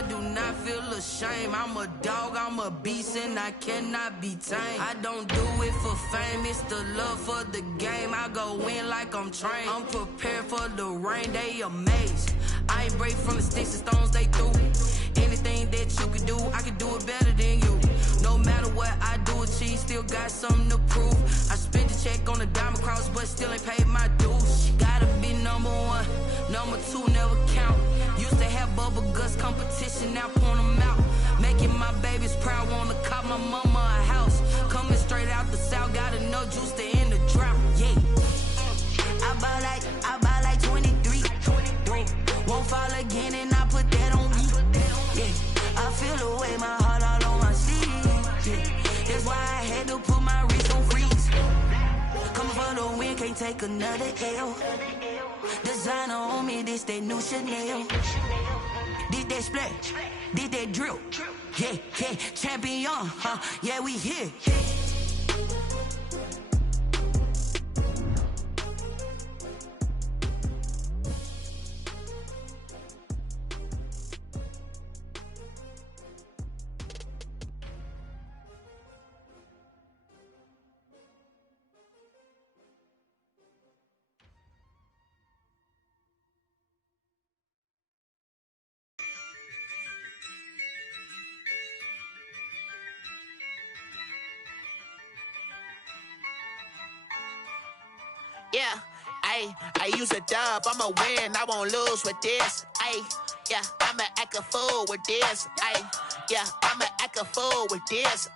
I do not feel ashamed. I'm a dog, I'm a beast, and I cannot be tamed. I don't do it for fame, it's the love for the game. I go in like I'm trained. I'm prepared for the rain, they amazed. I ain't break from the sticks and stones they threw. Anything that you can do, I can do it better than you. No matter what I do, achieve, still got something to prove. I spent the check on the diamond cross, but still ain't paid my dues. Gotta be number one, number two never count. Used to have bubble guts competition, now point them out. Making my babies proud, wanna cop my mama a house. Coming straight out the south, got enough juice to end the drought. Yeah, I buy like 23. Won't fall again, and I put that on me. Yeah, I feel the way, my heart all on my sleeve. Yeah, that's why I had to put my wrist on freeze. Coming for the win, can't take another L. Designer on me, this that new Chanel. Did that splash, did that drill. Yeah, yeah, champion, huh? Yeah, we here. Yeah, I use a dub, I'ma win, I won't lose with this. Yeah, I'ma act a fool with this. Yeah, I'ma act a fool with this.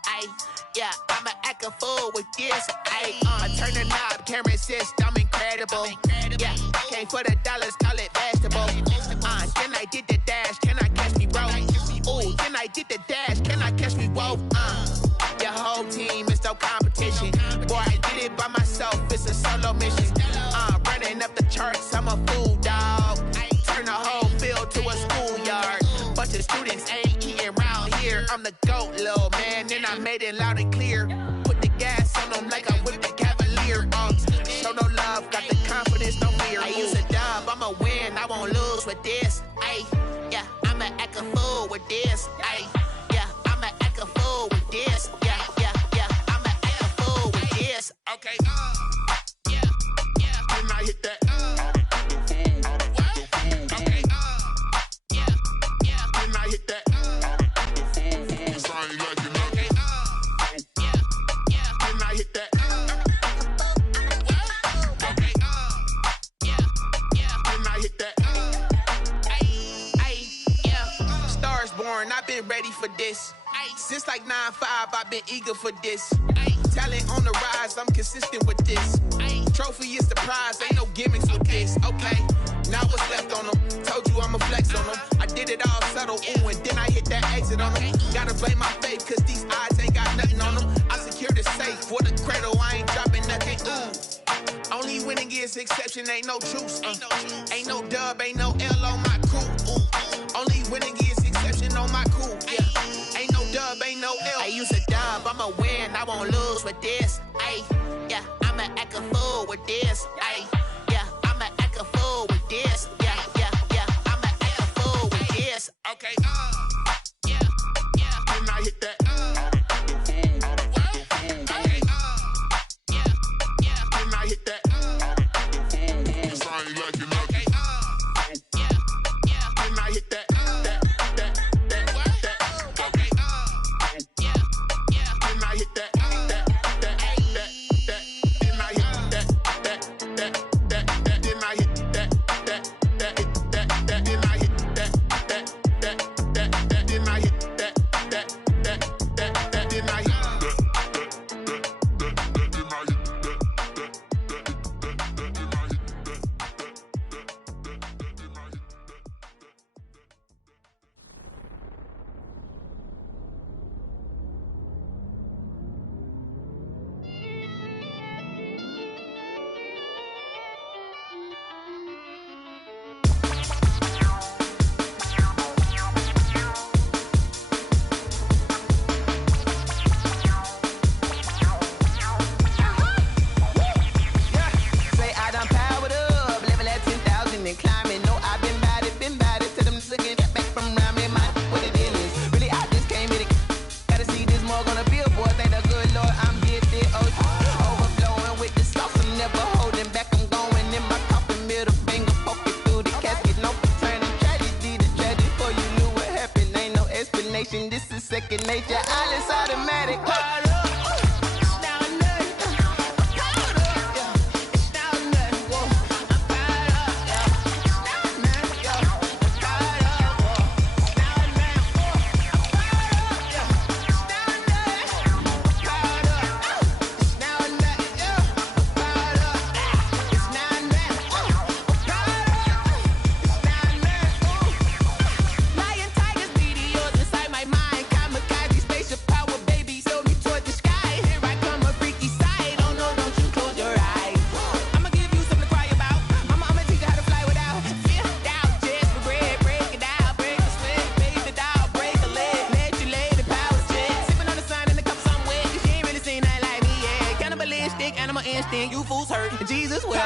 Yeah, I'ma act a fool with this. I turn the knob, camera assist, I'm incredible. Yeah, came for the dollars, call it vegetable. Then I did the dash, can I catch me, bro? Ooh, then I did the dash, can I catch me, whoa? Your whole team is no competition. Boy, I did it by myself, it's a solo mission. Running up the charts, I'm a fool, dog. Turn the whole field to a schoolyard. Bunch of students ain't eating round here. I'm the GOAT, little man, and I made it loud and clear. Put the gas on them like I whipped the Cavalier. Show no love, got the confidence, no fear. I use a dub, I'ma win, I won't lose with this. Yeah, I'ma act a fool with this. Yeah, I'ma act a fool with this. Yeah, I'ma act a fool with this. Okay, yeah, can I hit that? Okay, yeah, can I hit that? Cause I ain't like it. Okay, yeah, can I hit that? Okay, yeah, can I hit that? Yeah, stars born, I've been ready for this. Since like 9-5, I've been eager for this. Talent on the rise, I'm consistent with this. Trophy is the prize, ain't no gimmicks with this. Okay, now what's left on them? Told you I'ma flex on them. I did it all subtle, ooh, and then I hit that exit on them. Gotta blame my faith, cause these odds ain't got nothing on them. I secure the safe for the cradle, I ain't dropping nothing, ooh. Only winning is exception, ain't no truce. Ain't no dub, ain't no L on my crew. Only winning is exception on my crew. Yeah, ain't no dub, ain't no L. I use a dub, I'ma win, I won't lose with this. Yeah, I'ma act a fool with this. Yeah, I'ma act a fool with this. Yeah, I'ma act a fool with this. Okay, yeah, can I hit that? Okay, yeah, can I hit that? Cause I ain't like it. Okay, yeah, can I hit that? Okay, yeah, can I hit that? second nature. All is automatic. You fools hurt. Jesus will.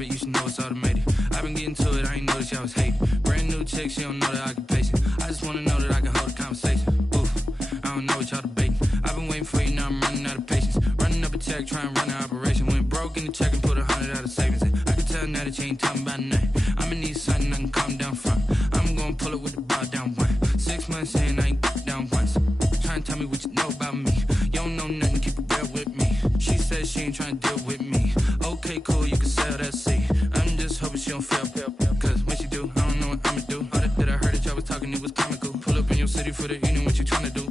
You should know it's automated. I've been getting to it, I ain't noticed y'all was hating. Brand new chick, she don't know the occupation. I just wanna know that I can hold a conversation. Oof, I don't know what y'all debating. I've been waiting for you, now I'm running out of patience. Running up a check, trying to run an operation. Went broke in the check and put 100 out of savings in. I can tell now that you ain't talking about nothing. I'ma need something I can calm down from. I'm gonna pull it with the bar down one. 6 months in, I ain't down once. Trying to tell me what you know about me. You don't know nothing, keep it real with me. She says she ain't trying to deal with me. Okay, cool, you can sell that seat. I'm just hoping she don't fail. Cause when she do, I don't know what I'ma do. All that I heard that y'all was talking, it was comical. Pull up in your city for the evening, what you trying to do?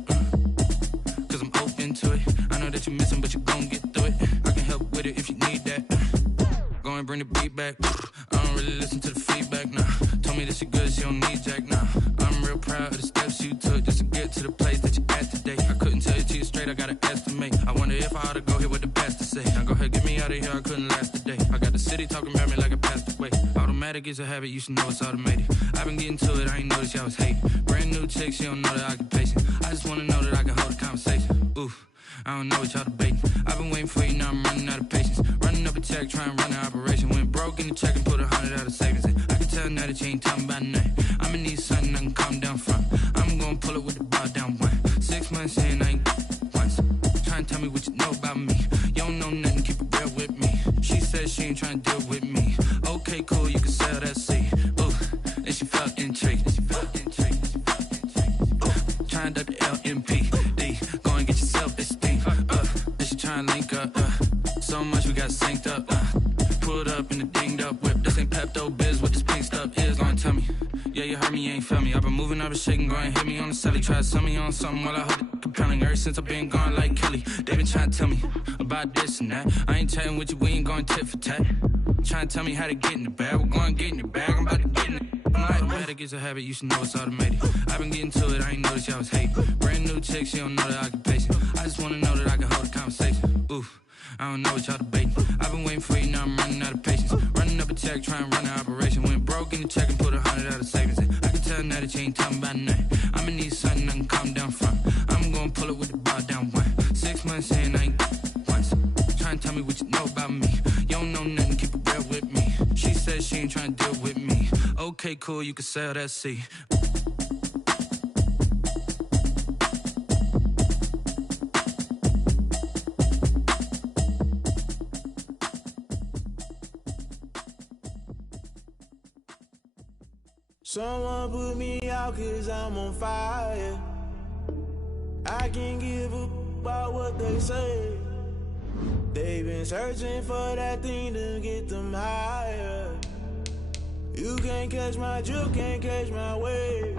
Cause I'm open to it. I know that you're missing, but you gon' get through it. I can help with it if you need that. Go and bring the beat back. I don't really listen to the feedback, nah. Told me that she good, she don't need jack, nah. I'm real proud of the steps you took just to get to the place that you at today. I couldn't tell you to you straight, I gotta estimate. I wonder if I ought to go here with the best to say. Now go ahead, get me out of here, I couldn't last a day. I got the city talking about me like I passed away. Automatic is a habit, you should know it's automated. I've been getting to it, I ain't noticed y'all was hating. Brand new chick, she don't know the occupation. I just wanna know that I can hold a conversation. Oof, I don't know what y'all debating. I've been waiting for you, now I'm running out of patience. Running up a check, trying to run an operation. Went broke in the check and put 100 out of savings in. I can tell now that you ain't talking about nothing. I'ma need something I can calm down from. I'm gonna pull it with the bar down one. 6 months in, I ain't once. Trying to tell me what you know about me. You don't know nothing, keep it real with me. She says she ain't trying to deal with me. Okay, cool, you can sell that seat. Ooh, and she felt intrigued. Trying to duck the LMPD. Go and get your self-esteem. And she trying to link up. So much we got synced up. Pulled up in the dinged up whip. This ain't Pepto-Biz, what this pink stuff is. Gonna tell me. Yeah, you heard me, you ain't feel me. I've been moving, I've been shaking, go and hit me on the celly. Try to sell me on something while I hold it compelling. Ever since I've been gone like Kelly. They been trying to tell me about this and that. I ain't chatting with you, we ain't going tit for tat. Trying to tell me how to get in the bag. We're going to get in the bag, I'm about to get in it. Automatic is a habit, you should know it's automated. I've been getting to it, I ain't noticed y'all was hating. Brand new chick, she don't know the occupation. I just wanna know that I can hold a conversation. Oof, I don't know what y'all debating. I've been waiting for you, now I'm running out of patience. Running up a check, trying to run an operation. Went broke in the check and put 100 out of savings in. I can tell now that you ain't talking about nothing. I'ma need something I can calm down from. I'm gonna pull it with the bar down one. 6 months in, I ain't once. Trying to tell me what you know about me. You don't know nothing, keep it real with me. She said she ain't tryna deal with me. Okay, cool, you can sail that sea. Someone put me out 'cause I'm on fire. I can't give a about what they say. They've been searching for that thing to get them higher. You can't catch my drift, can't catch my wave.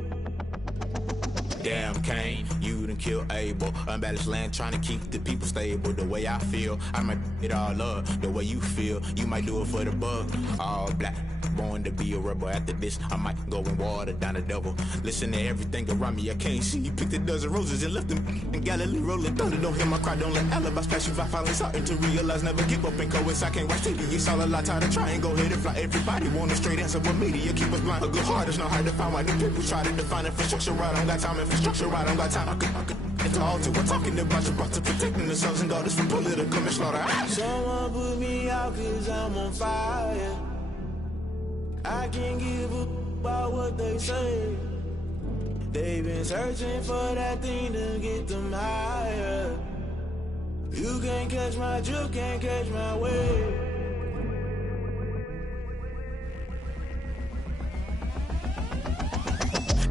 Damn Kane, you done killed Abel. Unbalanced land trying to keep the people stable. The way I feel, I might it all up. The way you feel, you might do it for the bug. All black, born to be a rebel. After this, I might go and water down the devil. Listen to everything around me, I can't see. You picked a dozen roses and left them in Galilee rolling thunder. Don't hear my cry, don't let alibis pass you. I finally starting to realize, never give up and coincide. I can't watch TV, it's all a lot. Tired of trying, go ahead and fly. Everybody want a straight answer, but media keep us blind. A good heart is not hard to find. Why the people try to define infrastructure right? I don't got time, infrastructure right? I don't got time. I could into altar. We're talking about you brought to protecting the sons and daughters from political and slaughter. Someone put me out 'cause I'm on fire. I can't give a about what they say. They've been searching for that thing to get them higher. You can't catch my drift, can't catch my wave.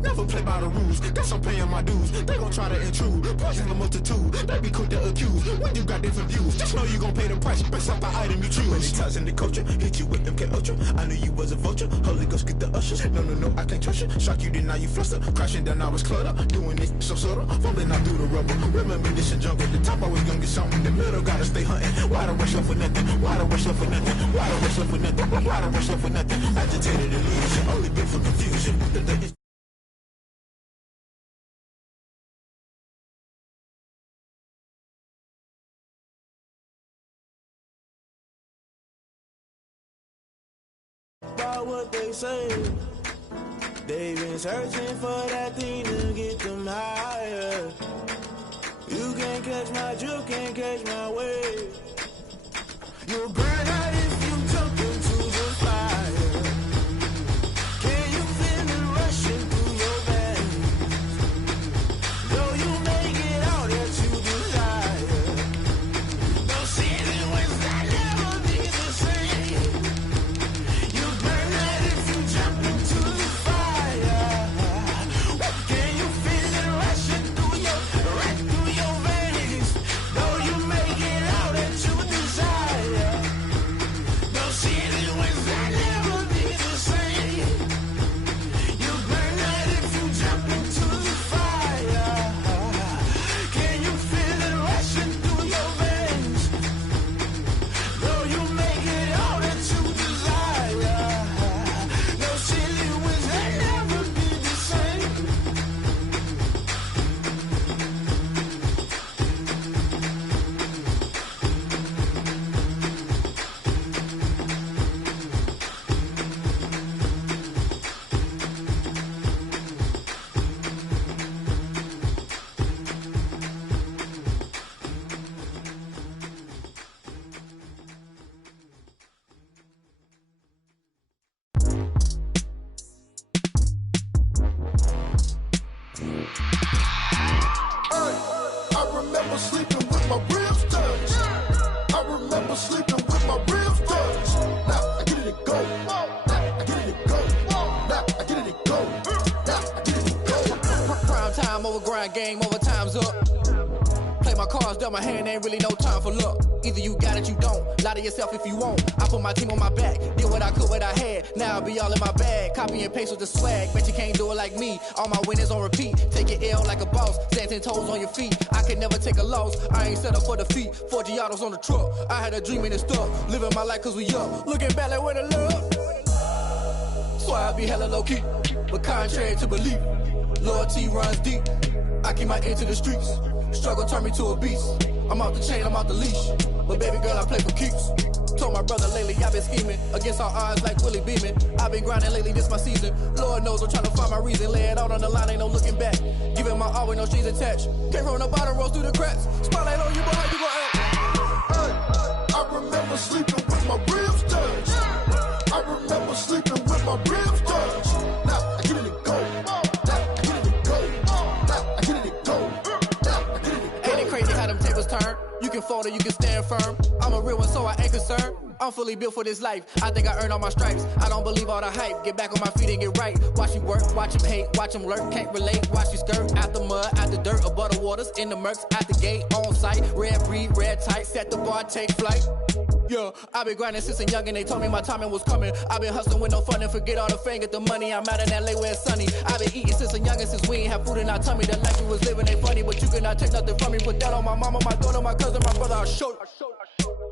Never play by the rules, guess I'm paying my dues. They gon' try to intrude, poison the multitude. They be quick to accuse, when you got different views. Just know you gon' pay the price, based off the item you choose. Many times in the culture, hit you with MK Ultra. I knew you was a vulture, Holy Ghost get the ushers. No, I can't trust you. Shock you, then now you fluster. Crashing down, I was cluttered. Doing it so subtle, falling out through the rubble. Remember this is jungle, the top always gonna get something. In the middle, gotta stay hunting. Why the rush up for nothing? Why the rush up for nothing? Why the rush up for nothing? Why the rush up for nothing? Agitated illusion, only been for confusion. About what they say. They've been searching for that thing to get them higher. You can't catch my drift, can't catch my wave. You'll burn out if you jump into the fire. Can you feel it rushing through your veins? Though you make it out that you desire. No city was that never be the same. You burn out if you jump into the fire. Can you feel it rushing through your veins? Though you make it out that you desire. No city was that never be the same. You burn out if you jump into the fire. Can you feel it rushing through your veins? Though you make it all that you desire. No city was that never be the same. I remember sleeping with my ribs touched. I remember sleeping with my ribs touched. Now I get it to go. Now I get it to go. Now I get it to go. Now I get it to go. Prime time over grind game, overtime's up. Play my cards, dealt my hand, ain't really no time for luck. Either you got it, you don't. Lie to yourself if you won't. I put my team on my back, did what I could, what I had. Now I'll be all in my bag. Copy and paste with the swag. Bet you can't do it like me. All my winners on repeat. Take your L like a boss. Stand 10 toes on your feet. I can never take a loss. I ain't set up for defeat. 4 Giottos on the truck. I had a dream and it's stuck. Living my life cause we up. Looking back like where the love. Swear I be hella low key. But contrary to belief, loyalty runs deep. I keep my ear to the streets. Struggle turned me to a beast. I'm off the chain, I'm off the leash. But baby girl, I play for keeps. Told my brother lately, I've been scheming. Against all odds like Willie Beeman. I've been grinding lately, this my season. Lord knows I'm trying to find my reason. Lay it out on the line, ain't no looking back. Giving my all with no strings attached. Came from the bottom, rose through the cracks. Spotlight on you, boy, how you gon' act? I remember sleeping with my ribs touched. I remember sleeping with my ribs touched. Now I get it to go. Now I get it to go. Now I get it to go. Now I get it to go. Ain't it crazy how them tables turn? You can fold or you can stand firm. I'm a real one, so I ain't concerned. I'm fully built for this life. I think I earned all my stripes. I don't believe all the hype. Get back on my feet and get right. Watch you work, watch him hate, watch him lurk. Can't relate, watch you skirt. Out the mud, out the dirt, above the waters, in the murks, out the gate, on site. Red breed, red tight, set the bar, take flight. Yeah, I been grinding since a youngin', they told me my timing was coming. I been hustling with no fun and forget all the fame, get the money. I'm out in LA where it's sunny. I been eating since a youngin', since we ain't have food in our tummy. The life we was living ain't funny, but you cannot take nothing from me. Put that on my mama, my daughter, my cousin, my brother, I'll show you.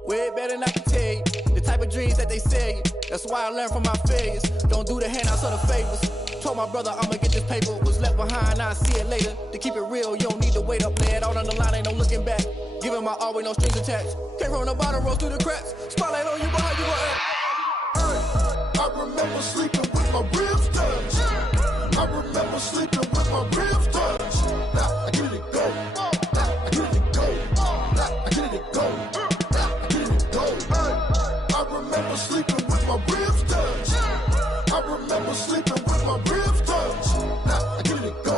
Way better than I can tell you. The type of dreams that they sell you. That's why I learned from my failures. Don't do the handouts or the favors. Told my brother I'ma get this paper. Was left behind, I'll see it later. To keep it real, you don't need to wait up. Lay it out on the line, ain't no looking back. Giving my all with no strings attached. Came from the bottom, rose through the cracks. Spotlight on you, but how you gon' act? Hey, I remember sleeping with my ribs touched. I remember sleeping with my ribs touched. Now I get it to go. Now I get it to go. Now I get it to go. I remember sleeping with my ribs touched. I remember sleeping with my ribs touched. Now I get it to go.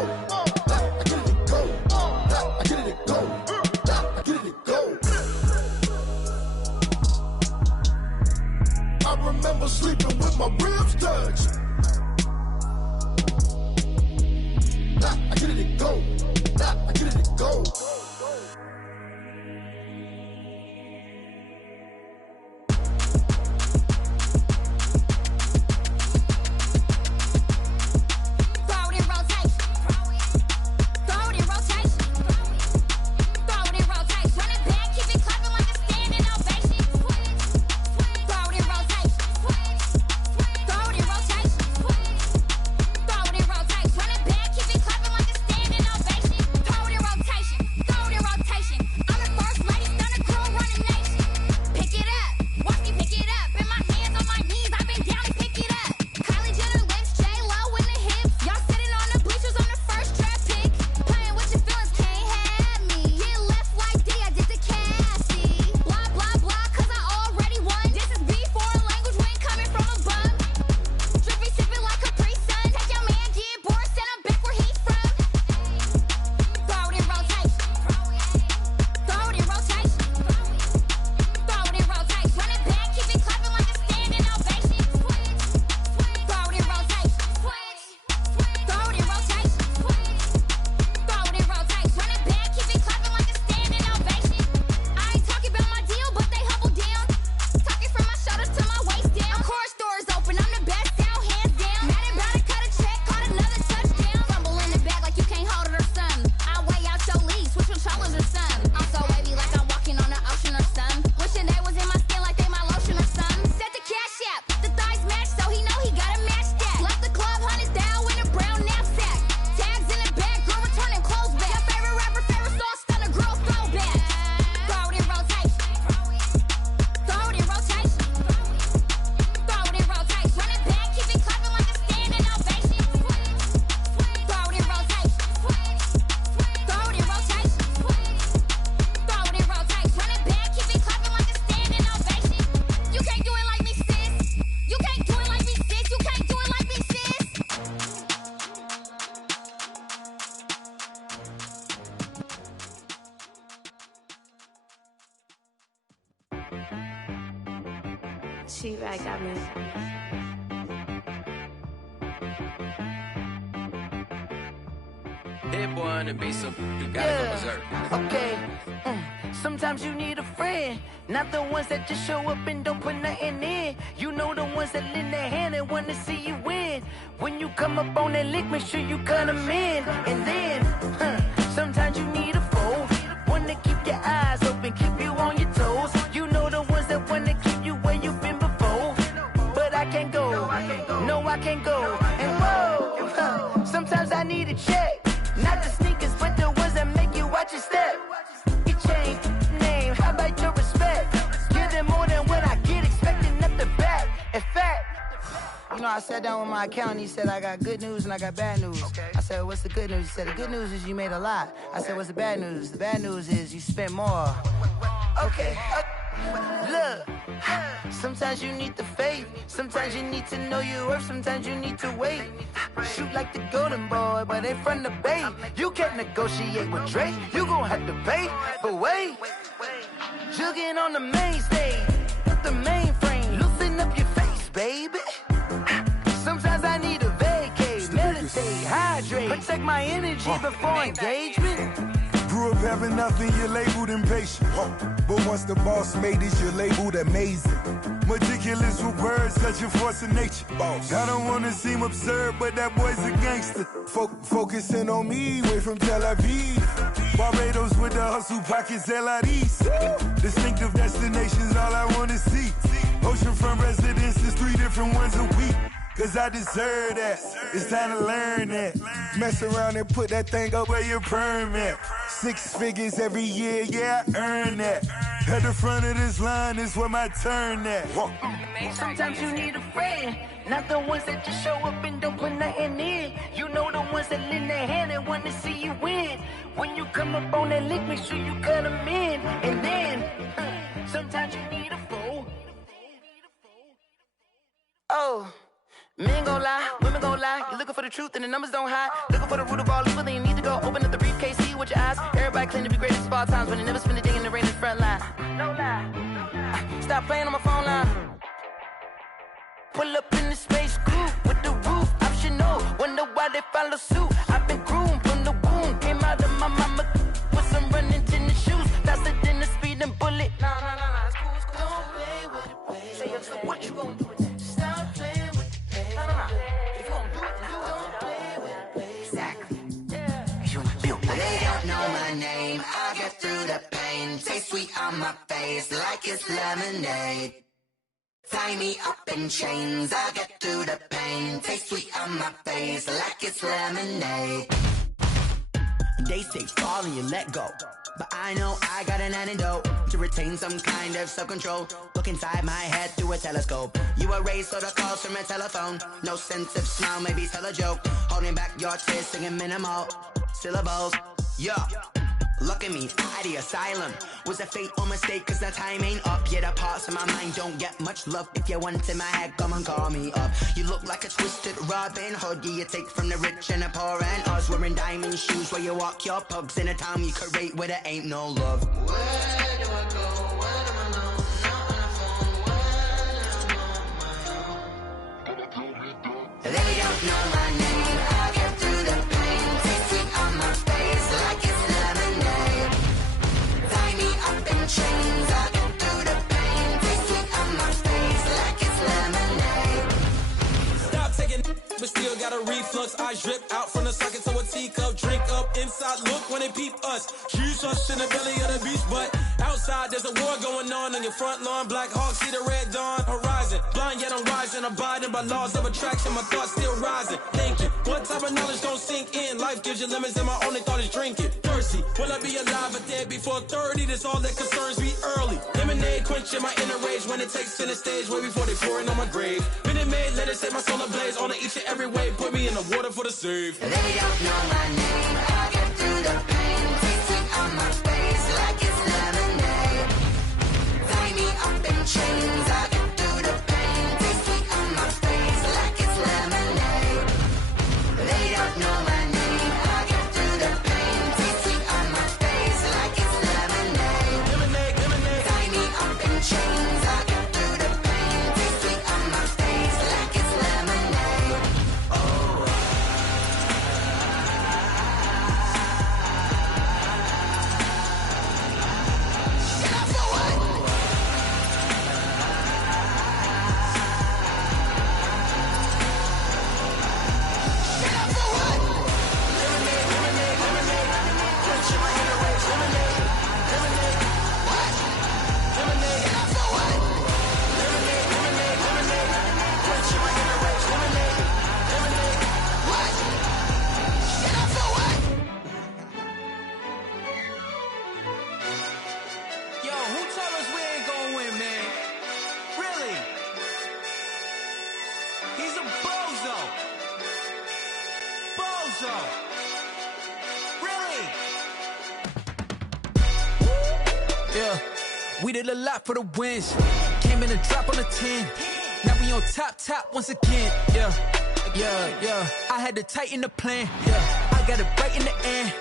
Now I get it to go. Now I get it to go. Now I get it to go. I remember sleeping with my ribs touched. Now I get it to go. Now I get it to go. She-Rag got me. Hit boy on the beat, so you gotta go berserk. Okay. Sometimes you need a friend, not the ones that just show up and don't put nothing in. You know the ones that lend their hand and wanna see you win. When you come up on that lick, make sure you cut them in. And then, sometimes you need a foe, one to keep your eyes open, keep you on your toes. You know the ones that wanna keep you where you've been before. But I can't go, no I can't go. And whoa, sometimes I need a check. Not the sneakers, but the ones that make you watch your step. You change name, how about your respect? Give them more than what I get, expecting nothing back. In fact, you know, I sat down with my accountant, he said, I got good news and I got bad news. Okay. I said, what's the good news? He said, the good news is you made a lot. I said, what's the bad news? The bad news is you spent more. Okay. Look, sometimes you need the faith. Sometimes you need to know your worth. Sometimes you need to wait. Shoot like the golden boy, but ain't from the bay. You can't negotiate with Drake. You gon' have to pay. But wait, jugging on the main stage, the mainframe. Loosen up your face, baby. Sometimes I need a vacate, meditate, hydrate, protect my energy before engagement. Grew up having nothing, you're labeled impatient. But once the boss made it, you're labeled amazing. Meticulous with words, such a force of nature. I don't wanna seem absurd, but that boy's a gangster. Focusing on me, way from Tel Aviv. Barbados with the hustle pockets, LIDs. Distinctive destinations, all I wanna see. Oceanfront residences, 3 different ones a week. Cause I deserve that, it's time to learn that. Mess around and put that thing up where your permit. 6 figures every year, yeah, I earn that. At the front of this line is where my turn at. Sometimes you need a friend, not the ones that just show up and don't put nothing in. You know the ones that lend their hand and want to see you win. When you come up on that lick, make sure you cut them in. And then, sometimes you need a foe. Oh. Men gon' lie, women gon' lie. You're looking for the truth and the numbers don't hide. Looking for the root of all evil, then you need to go open up the briefcase, see with your eyes. Everybody claim to be greatest of all times, but they never spend a day in the rain in the front line. No lie. Stop playing on my phone line. Pull up in the space coupe with the roof optional. Wonder why they follow suit. I've been groomed from the womb. Came out of my mama with some running tennis shoes. Faster than the speeding bullet. Nah, it's cool, it's cool. Don't play with it, baby. Say up, so what you gon' do with it? Stop playing with it. If you gon' do it, then don't play with it, baby. Exactly. They don't know my name. I'll get through the pain. Taste sweet on my face like it's lemonade. Tie me up in chains. I'll get through the pain. Taste sweet on my face like it's lemonade. They say fall and you let go, but I know I got an antidote to retain some kind of self-control. Look inside my head through a telescope. You erase all the calls from a telephone. No sense of smile, maybe tell a joke. Holding back your tears, singing minimal syllables. Yeah, look at me, at the asylum. Was a fate or mistake, cause the time ain't up. Yet the parts of my mind don't get much love. If you want in my head, come and call me up. You look like a twisted Robin Hood. Yeah, you take from the rich and the poor and us. Wearing diamond shoes where you walk your pugs in a town you create where there ain't no love. Where do I go? Where am I known? Not on the phone. When I'm on my own. They don't know my name. I'll get through the pain. Taste sweet on my face like it's lemonade. Tie me up in chains. I'll get through the pain. Taste sweet on my face like it's lemonade. Stop taking, but still got a reflux. I drip out from the socket to a teacup. Drink up inside, look when they peep us. Choose us in the belly of the beach, but outside there's a war going on your front lawn. Black Hawk, see the red dawn horizon. Blind yet I'm rising, abiding by laws of attraction. My thoughts still rising, thinking what type of knowledge don't sink in. Life gives you limits and my only thought is drinking. Thirsty, will I be alive or dead before 30? That's all that concerns me early. Lemonade quenching my inner rage when it takes center stage way before they pour it on my grave. Minute Maid, let it set my soul ablaze on each and every way. Put me in the water for the save. They don't know my name. I'll get through the pain. Taste sweet on my face like it's lemonade. Tie me up in chains. I'll get through the pain. Taste sweet on my face like it's lemonade. They don't know my name. I'll get through the pain. Taste sweet on my face like it's lemonade. Lemonade. Tie me up in chains. I'll get through the pain. Taste sweet on my face like it's lemonade. Yo, who told us we ain't gonna win, man? Really? He's a bozo. Bozo. Really? Yeah. We did a lot for the wins. Came in a drop on the 10. Now we on top once again. Yeah. I had to tighten the plan. Yeah. I got it right in the end.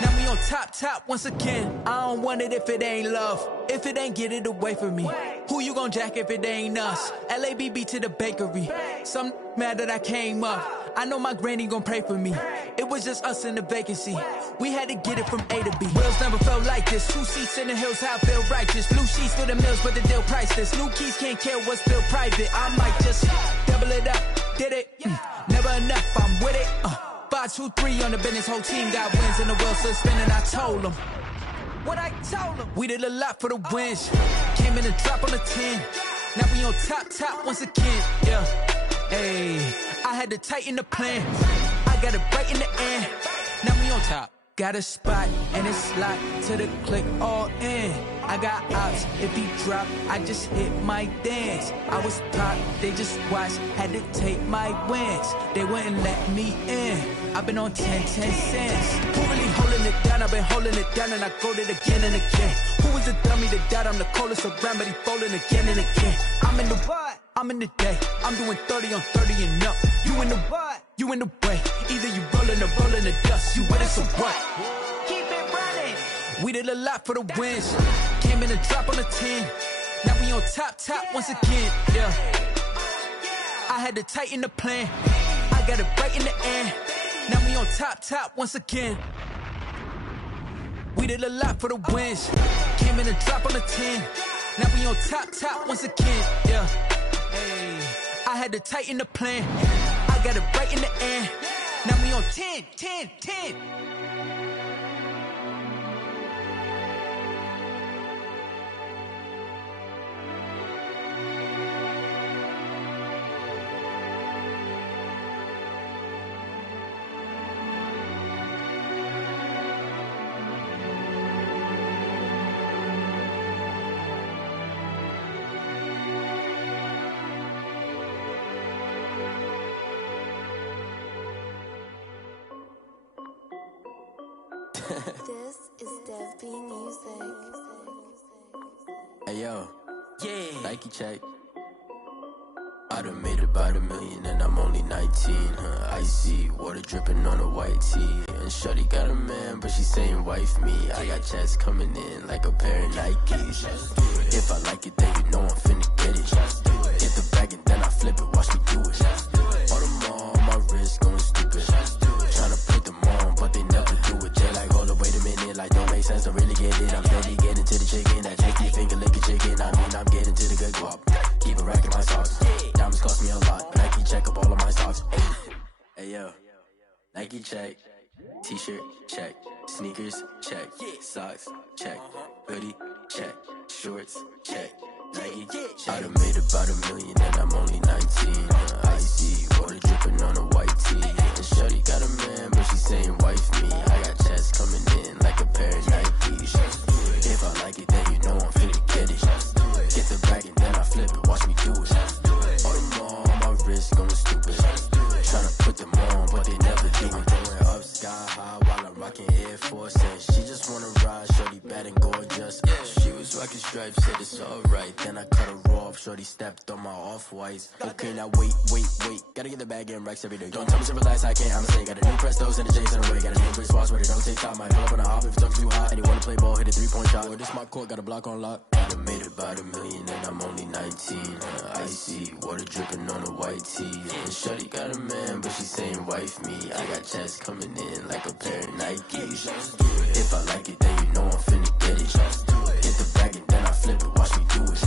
Now we on top once again. I don't want it if it ain't love. If it ain't, get it away from me. Who you gon' jack if it ain't us? LABB to the bakery. Some mad that I came up. I know my granny gon' pray for me. It was just us in the vacancy. We had to get it from A to B. Wheels never felt like this. 2 seats in the hills, how I feel righteous. Blue sheets for the mills, but the deal priceless. New keys can't care what's built private. I might just double it up. Did it? Never enough, I'm with it. 5, 2, 3 on the business. Whole team got wins and the wheels still spinning. I told them what I told them. We did a lot for the wins. Came in a drop on the 10. Now we on top once again. Yeah. Hey, I had to tighten the plan. I got it right in the end. Now we on top. Got a spot and it's locked to the click all in. I got ops, if he drop, I just hit my dance. I was top, they just watched, had to take my wins. They wouldn't let me in. I've been on 10 cents. Who really holding it down? I've been holding it down and I go it again and again. Who was the dummy that died? I'm the coldest around, but he folding again and again. I'm in the what? I'm in the day. I'm doing 30 on 30 and up. You in the what? You in the way. Either you rolling or rolling the dust. You with us or what? Keep it running. We did a lot for the wins. Came in a drop on the 10. Now we on top once again. Yeah. I had to tighten the plan. I got it right in the end. Now we on top once again. We did a lot for the wins. Came in a drop on the 10. Now we on top once again. Yeah. Hey, I had to tighten the plan. I got it right in the end. Now we on 10. This is Dev B Music. Hey yo, yeah. Nike check. I done made about $1 million and I'm only 19. Icy water dripping on a white tee. And shorty got a man, but she saying wife me. I got checks coming in like a pair of Nikes. If I like it, then you know I'm finna get it. Get the bag and then I flip it. Watch me do it. All them on my wrist going stupid. Tryna put them on, but they never do it. They like, hold up, wait a minute. Like, don't make sense to really get it. I'm steady getting to the chicken. That tasty finger licking chicken. I mean, I'm getting to the good guap. Keep a rack in my socks. Diamonds cost me a lot. Nike check up all of my stocks. Hey yo, Nike check. T-shirt check. Sneakers check. Socks check. Hoodie check. Shorts check. Nike check. I done made about $1 million and I'm only 19. Icy water dripping on a white tee. And shorty got a man, but she saying wife me. I got checks coming in like a pair of Nikes. If I like it, then you know I'm finna get it. Get the bag and then I flip it. Watch me do it. All them on my wrist going stupid. Tryna put them on, but they never do it. Going up sky high while I'm rocking Air Force. And she just wanna ride, shorty bad and gorgeous. She was rocking stripes, said it's alright. Then I cut her off, shorty stepped on my off-whites. Okay, now wait. Gotta get the bag and racks every day. Don't tell me to relax, I can't, I'ma say. Got a new Prestos and a J's in the way. Got a new Chris Foss where they don't take time. Might pull up on a hop if it's too hot. And you wanna play ball, hit a 3-point shot. Or this my court, got a block on lock. I done made about $1 million and I'm only 19. Icy water dripping on a white tee. And shorty got a man, but she saying wife me. I got checks coming in like a pair of Nikes. If I like it, then you know I'm finna get it. Get the bag and then I flip it. Watch me do it.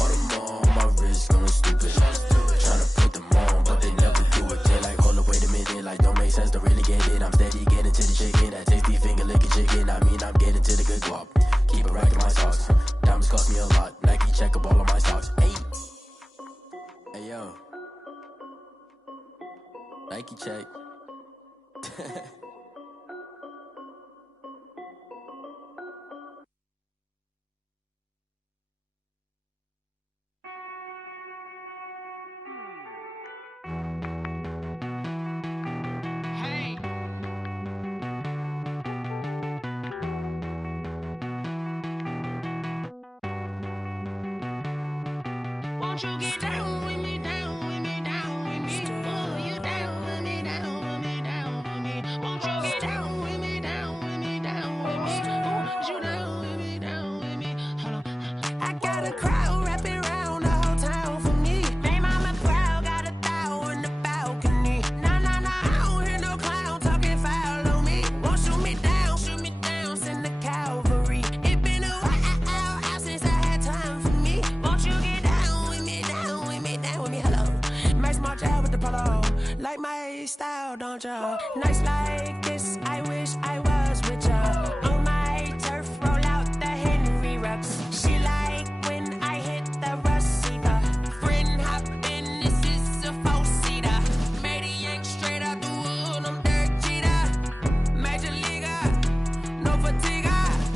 All them on my wrist going stupid. Tryna put them on, but they never do it. They like, hold up, wait a minute. Like, don't make sense to really get it. I'm steady getting to the chicken. That tasty finger licking chicken. I mean, I'm getting to the good guap. Keep a rack in my socks. Diamonds cost me a lot. Nike check up all of my stocks. Hey yo, Nike check. Won't you get down with me, down with me, down with me? Oh, you down with me, down with me, down with me. Won't you get down with me, down with me, down with me? Oh, you down with me, down with me? Hold on. I got a crowd wrapping around the whole town for me. They mama proud, got a thou in the balcony. Nah, nah, nah, I don't hear no clown talking foul on me. Won't shoot me down, send the cavalry. It been a while since I had time for me. Won't you get down with me, down with me, down with me? Hello, Max March out with the polo. Like my style, don't ya? Nights like this, I wish I was with ya. On my turf, roll out the Henry Rux. She like when I hit the receiver. Friend hop in, this is a four-seater. Made a yank straight out the wood, I'm Derek Jeter. Major leaguer, no fatigue.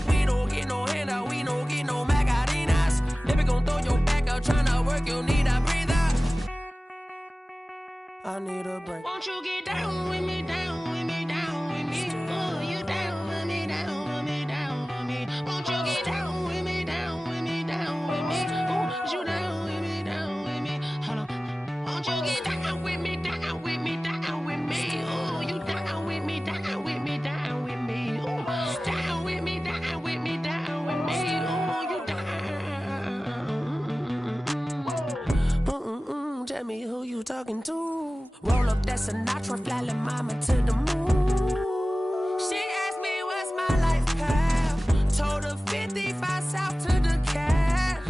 We don't get no handout, we don't get no Macarinas. Never gon' throw your back out, tryna work, you need a breather. I need a break. Won't you get down with me, down with me, down with me? Oh, you down with me, down with me, down with me? Won't you get down with me, down with me, down with me? Oh, you down with me, down with me? Hold on. Won't you get down with me, down with me, down with me? Oh, you down with me, down with me, down with me? Oh, down with me, down with me, down with me? Oh, you down. Tell me who you talking to. Roll up that Sinatra, fly la mama to the moon. She asked me what's my life path. Told her 55 south to the cat.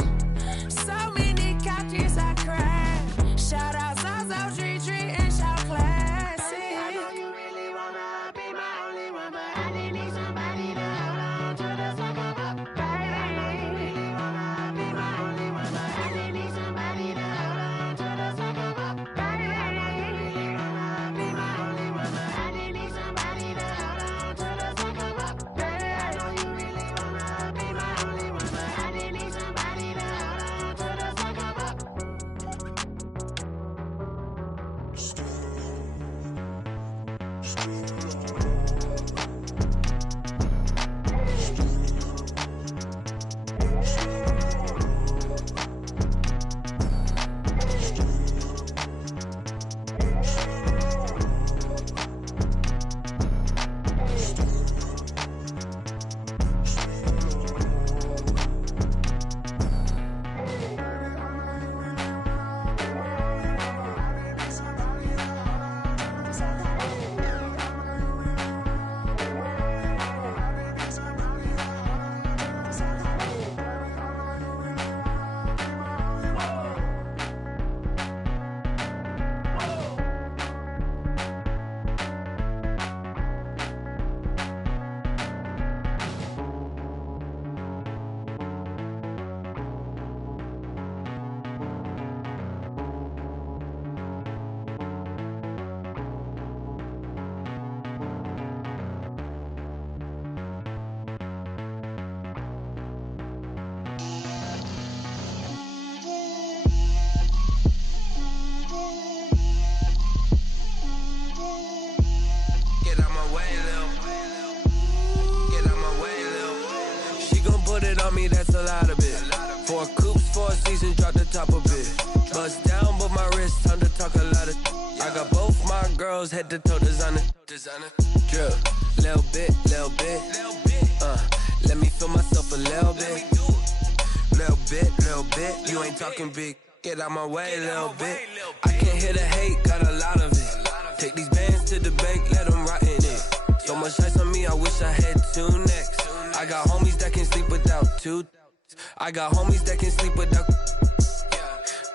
So many couches I cried. Shout out South Street and shout classy. I know you really wanna be my only one, but I didn't need somebody to hold on to the sucker up. Baby, I know you really wanna be my only one, but I didn't need somebody to hold on to the sucker up. Baby, I know you really wanna be my only one, but I didn't need somebody to hold on to the sucker up. Baby, I know you really wanna be my only one, but I didn't need somebody to hold on to the sucker up. That's a lot of it. 4 coops, 4 seasons, drop the top of it. Bust down, but my wrist, time to talk a lot of. I got both my girls head to toe designer. Drip, little bit. Let me feel myself a little bit. Little bit. You ain't talking big. Get out my way, little bit. I can't hear the hate, got a lot of it. Take these bands to the bank, let them rot in it. So much ice on me, I wish I had 2 necks. I got homies that can sleep without 2. I got homies that can sleep without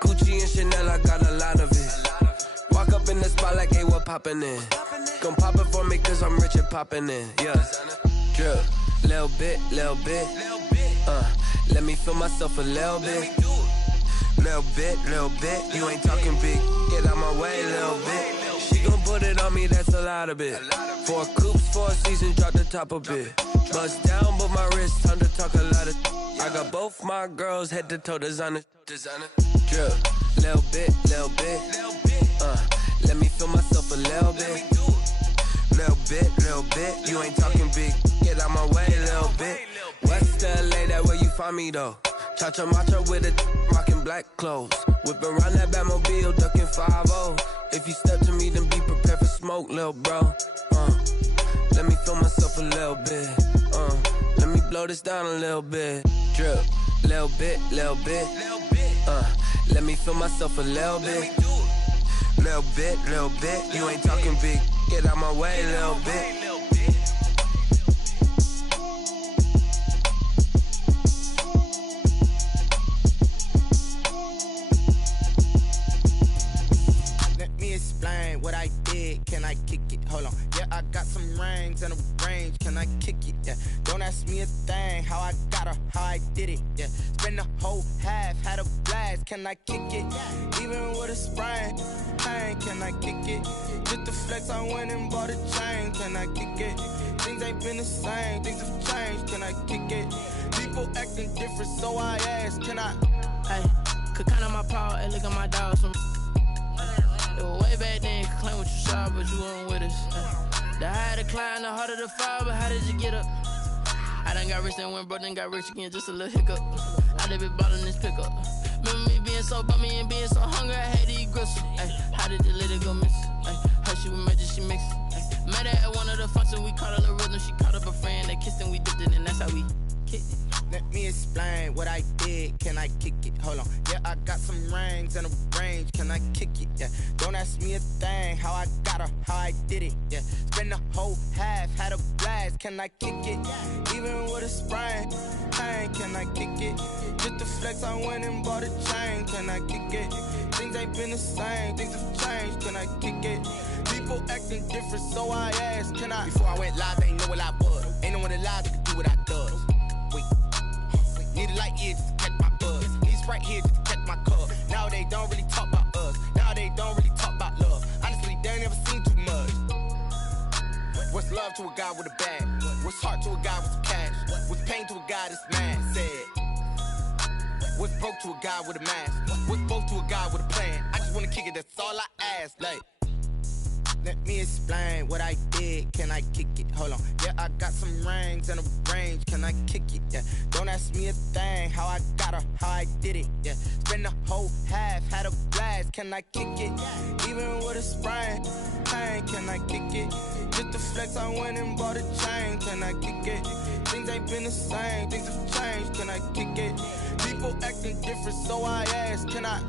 Gucci and Chanel, I got a lot of it. Walk up in the spot like, hey, what poppin' in? Gon' pop it for me cause I'm rich and poppin' in, yeah. Drip, little bit. Let me feel myself a little bit. Little bit. You ain't talking big, get out my way, little bit. She gon' put it on me, that's a lot of it. 4 coops, 4 seasons, drop the top a bit. Bust down, but my wrist, time to talk a lot of. I got both my girls head to toe designer. Drip, little bit. Let me feel myself a little bit. Little bit. You ain't talking big, get out my way, little bit. West LA, that where you find me though. Cha-cha matcha with a rockin' black clothes. Whip around that Batmobile, ducking 5-0. If you step to me, then be prepared for smoke, lil' bro. Let me feel myself a little bit. Let me blow this down a little bit. Drip, little bit, little bit. Let me feel myself a little bit. Little bit, little bit. You ain't talking big. Get out my way, little bit. Explain what I did, can I kick it? Hold on, yeah, I got some rings and a range, can I kick it? Yeah, don't ask me a thing, how I got her, how I did it? Yeah, spend the whole half, had a blast, can I kick it? Even with a sprain, pain, can I kick it? Just the flex, I went and bought a chain, can I kick it? Things ain't been the same, things have changed, can I kick it? People acting different, so I ask, can I? Hey, could count on my power, hey, look at my dogs from. It was way back then, could claim what you saw, but you weren't with us. The higher the climb, the harder the fall, but how did you get up? I done got rich, then went broke, then got rich again, just a little hiccup. I done been ballin' this pickup. Remember me being so bummy and being so hungry, I had to eat gristle. Ay, how did the lady go miss? Her she was magic, she mixed. Met her at one of the functions, we caught a little rhythm, she caught up a friend, they kissed and we dipped it, and that's how we kicked it. Let me explain what I did, can I kick it? Hold on, yeah, I got some rings and a range, can I kick it? Yeah, don't ask me a thing, how I got her, how I did it? Yeah, spend the whole half, had a blast, can I kick it? Even with a sprain, pain, can I kick it? Just the flex, I went and bought a chain, can I kick it? Things ain't been the same, things have changed, can I kick it? People acting different, so I asked, can I? Before I went live, they ain't know what I was. Ain't no one alive that could do what I does. Need a light year just to catch my buzz. Need a Sprite here just to catch my cup. Now they don't really talk about us. Now they don't really talk about love. Honestly, they ain't never seen too much. What's love to a guy with a bag? What's heart to a guy with some cash? What's pain to a guy that's mad? Said. What's broke to a guy with a mask? What's both to a guy with a plan? I just wanna kick it, that's all I ask. Like, let me explain what I did, can I kick it? Hold on, yeah, I got some rings and a range, can I kick it? Yeah, don't ask me a thing, how I got her, how I did it? Yeah, spend the whole half, had a blast, can I kick it? Even with a sprain, pain, can I kick it? Just the flex, I went and bought a chain, can I kick it? Things ain't been the same, things have changed, can I kick it? People acting different, so I ask, can I?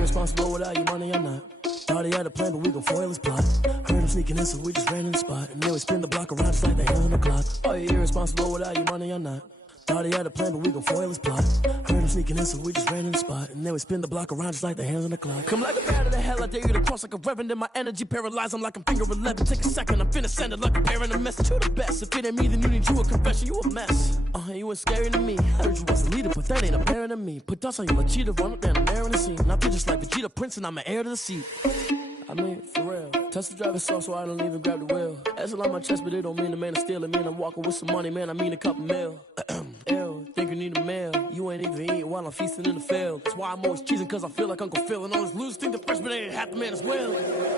Responsible without your money, I'm not. Thought he had a plan, but we gon' foil his plot. Heard him sneaking in, so we just ran in the spot. And then we spin the block around just like the hands on the clock. Oh, you're irresponsible without your money, I'm not. Thought he had a plan, but we gon' foil his plot. Heard him sneaking in, so we just ran in the spot. And then we spin the block around just like the hands on the clock. Come like a bat of the hell, I dare you to cross like a reverend. In my energy paralyzed, I'm like I'm finger 11. Take a second, I'm finna send it like a parent a message to the best. If it ain't me, then you need you a confession, you a mess. You ain't scary to me. Heard you was a leader, but that ain't apparent to me. Put dust on you like cheetah, run up down, I'm there in the scene. I feel just like Vegeta Prince, and I'm an heir to the seat. I mean, for real. Touch the driver's soft, so I don't even grab the wheel. That's a lot on my chest, but it don't mean the man is stealing. Mean I'm walking with some money, man, I mean a couple mil. Ew, think you need a meal. You ain't even eating while I'm feasting in the field. That's why I'm always cheesing, cause I feel like Uncle Phil. And all this losers think the freshman ain't half the man as well.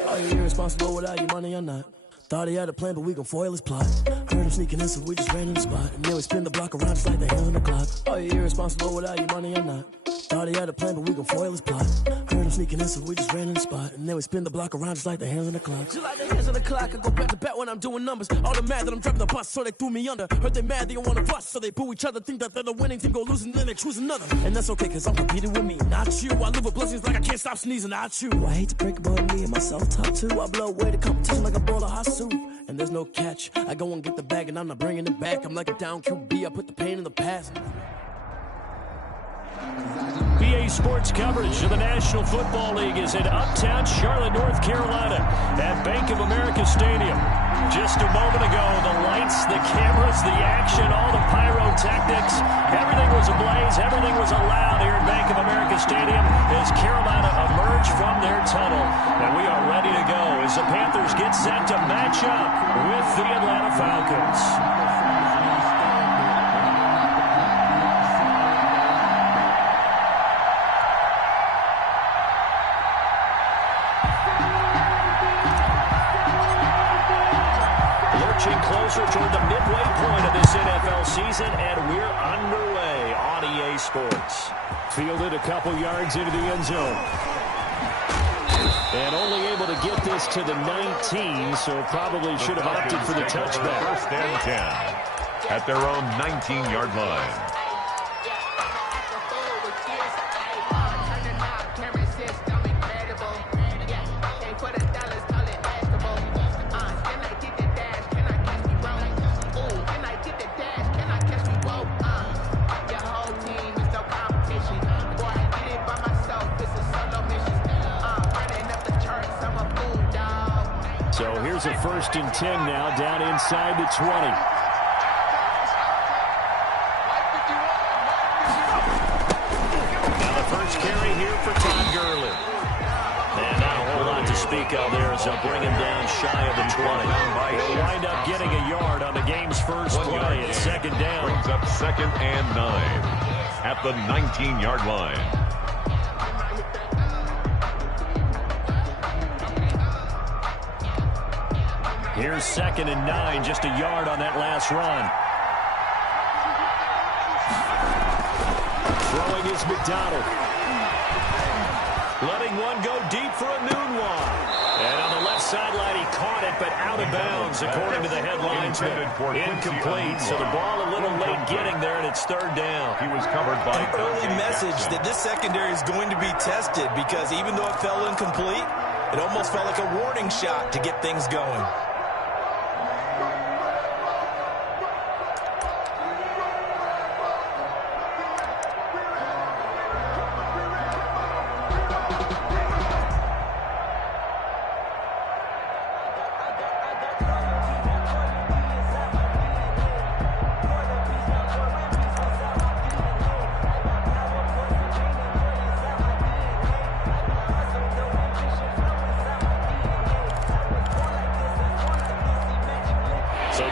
Oh, you're irresponsible without your money, I'm not. Thought he had a plan, but we gon' foil his plot. Heard him sneaking in, so we just ran in the spot. And then we spin the block around just like the hands on the clock. Oh, you're irresponsible without your money, I'm not. Thought he had a plan, but we gon' foil his plot. Heard him sneaking in, so we just ran in the spot. And then we spin the block around just like the hands on the clock. Just like the hands on the clock, I go back to back when I'm doing numbers. All the mad that I'm driving the bus, so they threw me under. Heard they mad, they don't wanna bust, so they boo each other. Think that they're the winning team, go losing, then they choose another. And that's okay, cause I'm competing with me, not you. I live with blessings like I can't stop sneezing, not you. I hate to break about me and my self-talk too. I blow away the competition like a bowl of hot soup. And there's no catch. I go and get the bag and I'm not bringing it back. I'm like a down QB, I put the pain in the past. BA Sports coverage of the National Football League is in uptown Charlotte, North Carolina at Bank of America Stadium. Just a moment ago, the lights, the cameras, the action, all the pyrotechnics, everything was ablaze, everything was allowed here at Bank of America Stadium as Carolina emerged from their tunnel. And we are ready to go as the Panthers get set to match up with the Atlanta Falcons. Closer toward the midway point of this NFL season, and we're underway on EA Sports. Fielded a couple yards into the end zone. And only able to get this to the 19, so probably should have opted for the touchback. First and 10 at their own 19-yard line. So here's a 1st and 10 now, down inside the 20. Now the first carry here for Todd Gurley. And not a whole lot to speak of there as they'll bring him down shy of the 20. He'll wind up getting a yard on the game's first play at 2nd down. Brings up 2nd and 9 at the 19-yard line. Here's 2nd and 9, just a yard on that last run. Throwing is McDonald. Letting one go deep for a noon one. And on the left sideline, he caught it, but out of bounds, according to the headlines. Incomplete, so the ball a little late getting there, and it's 3rd down. He was covered by an early message that this secondary is going to be tested, because even though it fell incomplete, it almost felt like a warning shot to get things going.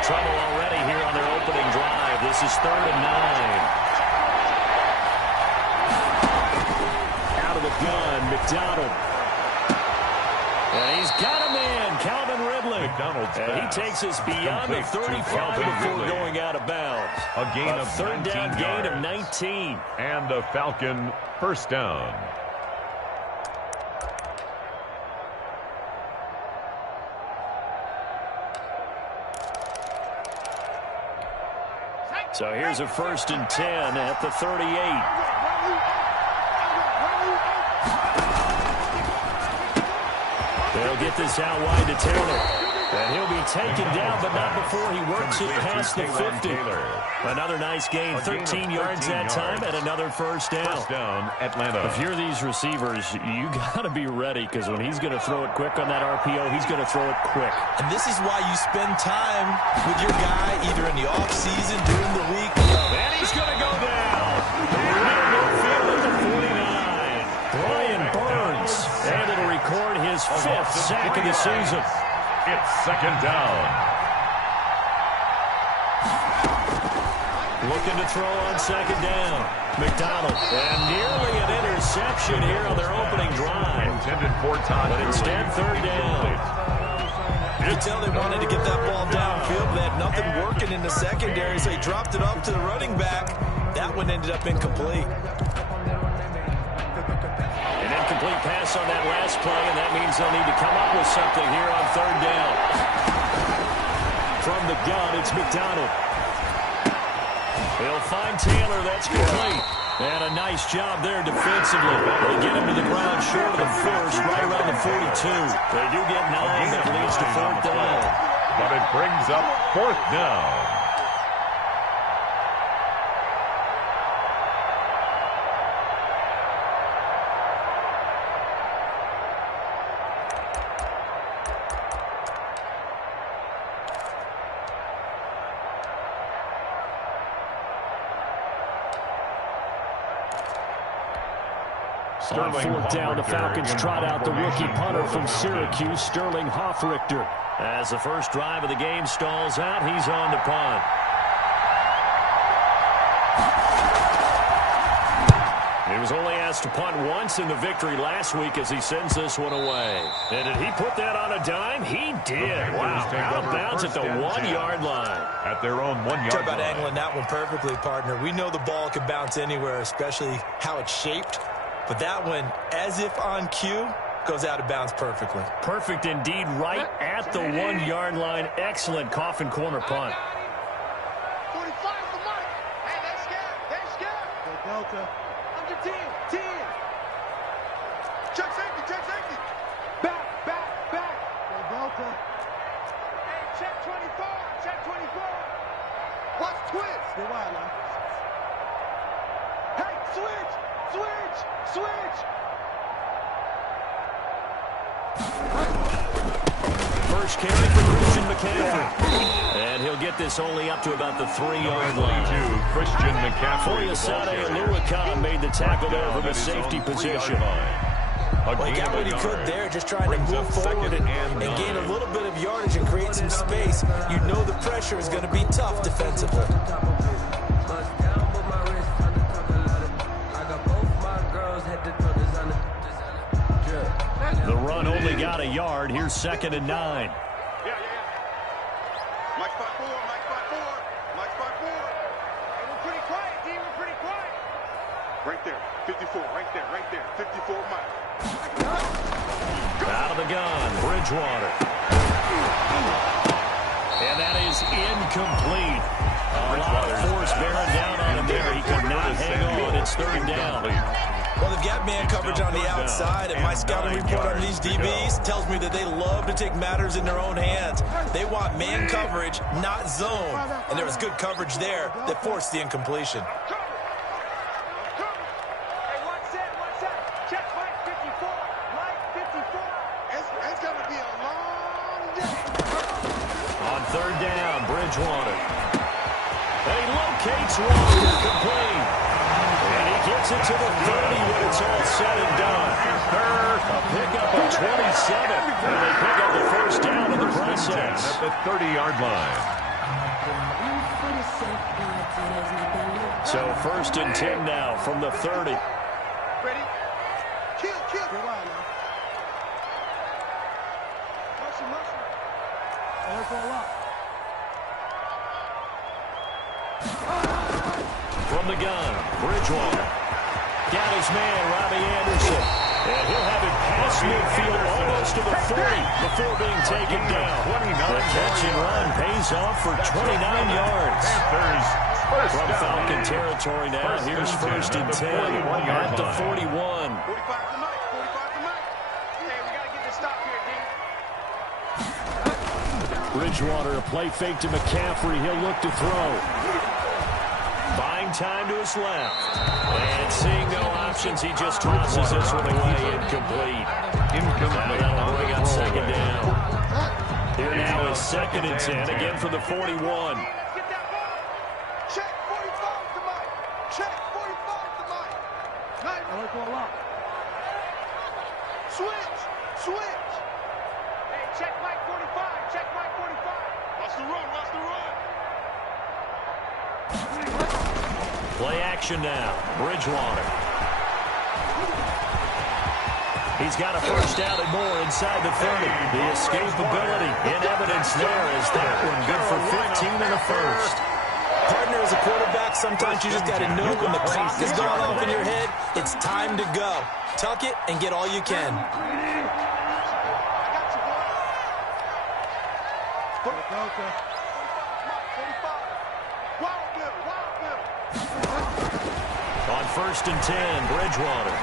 Trouble already here on their opening drive. This is 3rd and 9. Out of the gun, McDonald. And he's got him in, Calvin Ridley. And he takes us beyond the 35 before going out of bounds. A gain of 3rd down gain of 19. And a Falcon 1st down. So here's a 1st and 10 at the 38. They'll get this out wide to Taylor. And he'll be taken down, but not before he works it past the 50. Another nice gain, 13 yards that time, and another 1st down. 1st down, Atlanta. If you're these receivers, you got to be ready, because when he's going to throw it quick on that RPO, he's going to throw it quick. And this is why you spend time with your guy, either in the offseason, during the week. And he's going to go down. Midfield at the 49. Brian Burns able to record his 5th sack of the season. It's 2nd down. Looking to throw on 2nd down. McDonald. And nearly an interception here on their opening drive. Intended for Todd. But instead, 3rd down. You can tell they wanted to get that ball downfield. They had nothing working in the secondary, so he dropped it up to the running back. That one ended up incomplete. An incomplete pass on that last play, and that means they'll need to come up with something here on 3rd down. From the gun, it's McDonald. They'll find Taylor. That's complete. And a nice job there defensively. They get him to the ground short of the 1st, right around the 42. They do get 9. That leads to 4th down. But it brings up 4th down. On fourth down, the Falcons trot out the rookie punter from Syracuse, Sterling Hoffrichter. As the first drive of the game stalls out, he's on to punt. He was only asked to punt once in the victory last week as he sends this one away. And did he put that on a dime? He did. Wow. Out of bounds at the 1-yard line. At their own 1-yard line. Talk about angling that one perfectly, partner. We know the ball can bounce anywhere, especially how it's shaped. But that one, as if on cue, goes out of bounds perfectly. Perfect indeed, right at the 1-yard line. Excellent coffin corner punt. 45 for Mike. Hey, they're scared. They're scared. Go Delta. Under 10. 10. Check safety. Check safety. Back. Go Delta. Hey, check 24. Check 24. Watch twist. Stay wide, man. Hey, switch. First carry for Christian McCaffrey. And he'll get this only up to about the 3-yard line. Christian McCaffrey. Foyesade Oluwakan made the tackle there from a safety position. Well, he got what he could there, just trying to move forward and gain a little bit of yardage and create some space. You know the pressure is going to be tough defensively. The run only got a yard. Here's 2nd and 9. Yeah. Mike spot 4. Hey, we're pretty quiet, D. We're pretty quiet. Right there. 54. Right there. 54, Mike. Out of the gun, Bridgewater. And that is incomplete. A lot of force bearing down on him there. He could not hang on. It's 3rd down. Well, they've got man coverage on the outside, and my scouting report on these DBs tells me that they love to take matters in their own hands. They want man coverage, not zone. And there was good coverage there that forced the incompletion. Hey, one set. Check Mike 54. Mike 54. It's going to be a long day. On 3rd down, Bridgewater. And he locates Walker, complete. And he gets it to the 30 when it's all said and done. A pickup of 27. And they pick up the first down in the process. At the 30-yard line. So 1st and 10 now from the 30. Ready? Kill. Go wide now. Motion. Let's go a lot. From the gun, Bridgewater. Got his man, Robbie Anderson. And he'll have it past midfield almost to the 40 before being taken down. The catch and run pays off for 29 yards. From Falcon territory now, here's 1st and 10 at the 41. 45 to Mike. Hey, we got to get this stop here, D. Bridgewater, a play fake to McCaffrey. He'll look to throw. Buying time to his left. And seeing no options, he just tosses this one away. Incomplete. That'll bring up 2nd down. Here now is 2nd and 10, again for the 41. Check 45 to Mike. Let's go a lot. Switch. Hey, check Mike 45. Watch the run. Play action now. Bridgewater. He's got a first down and more inside the 30. The escapability in evidence there is that one good for 15 and a first. Partner, as a quarterback, sometimes you just got to know when the clock is going off in your head, it's time to go. Tuck it and get all you can. On 1st and 10, Bridgewater.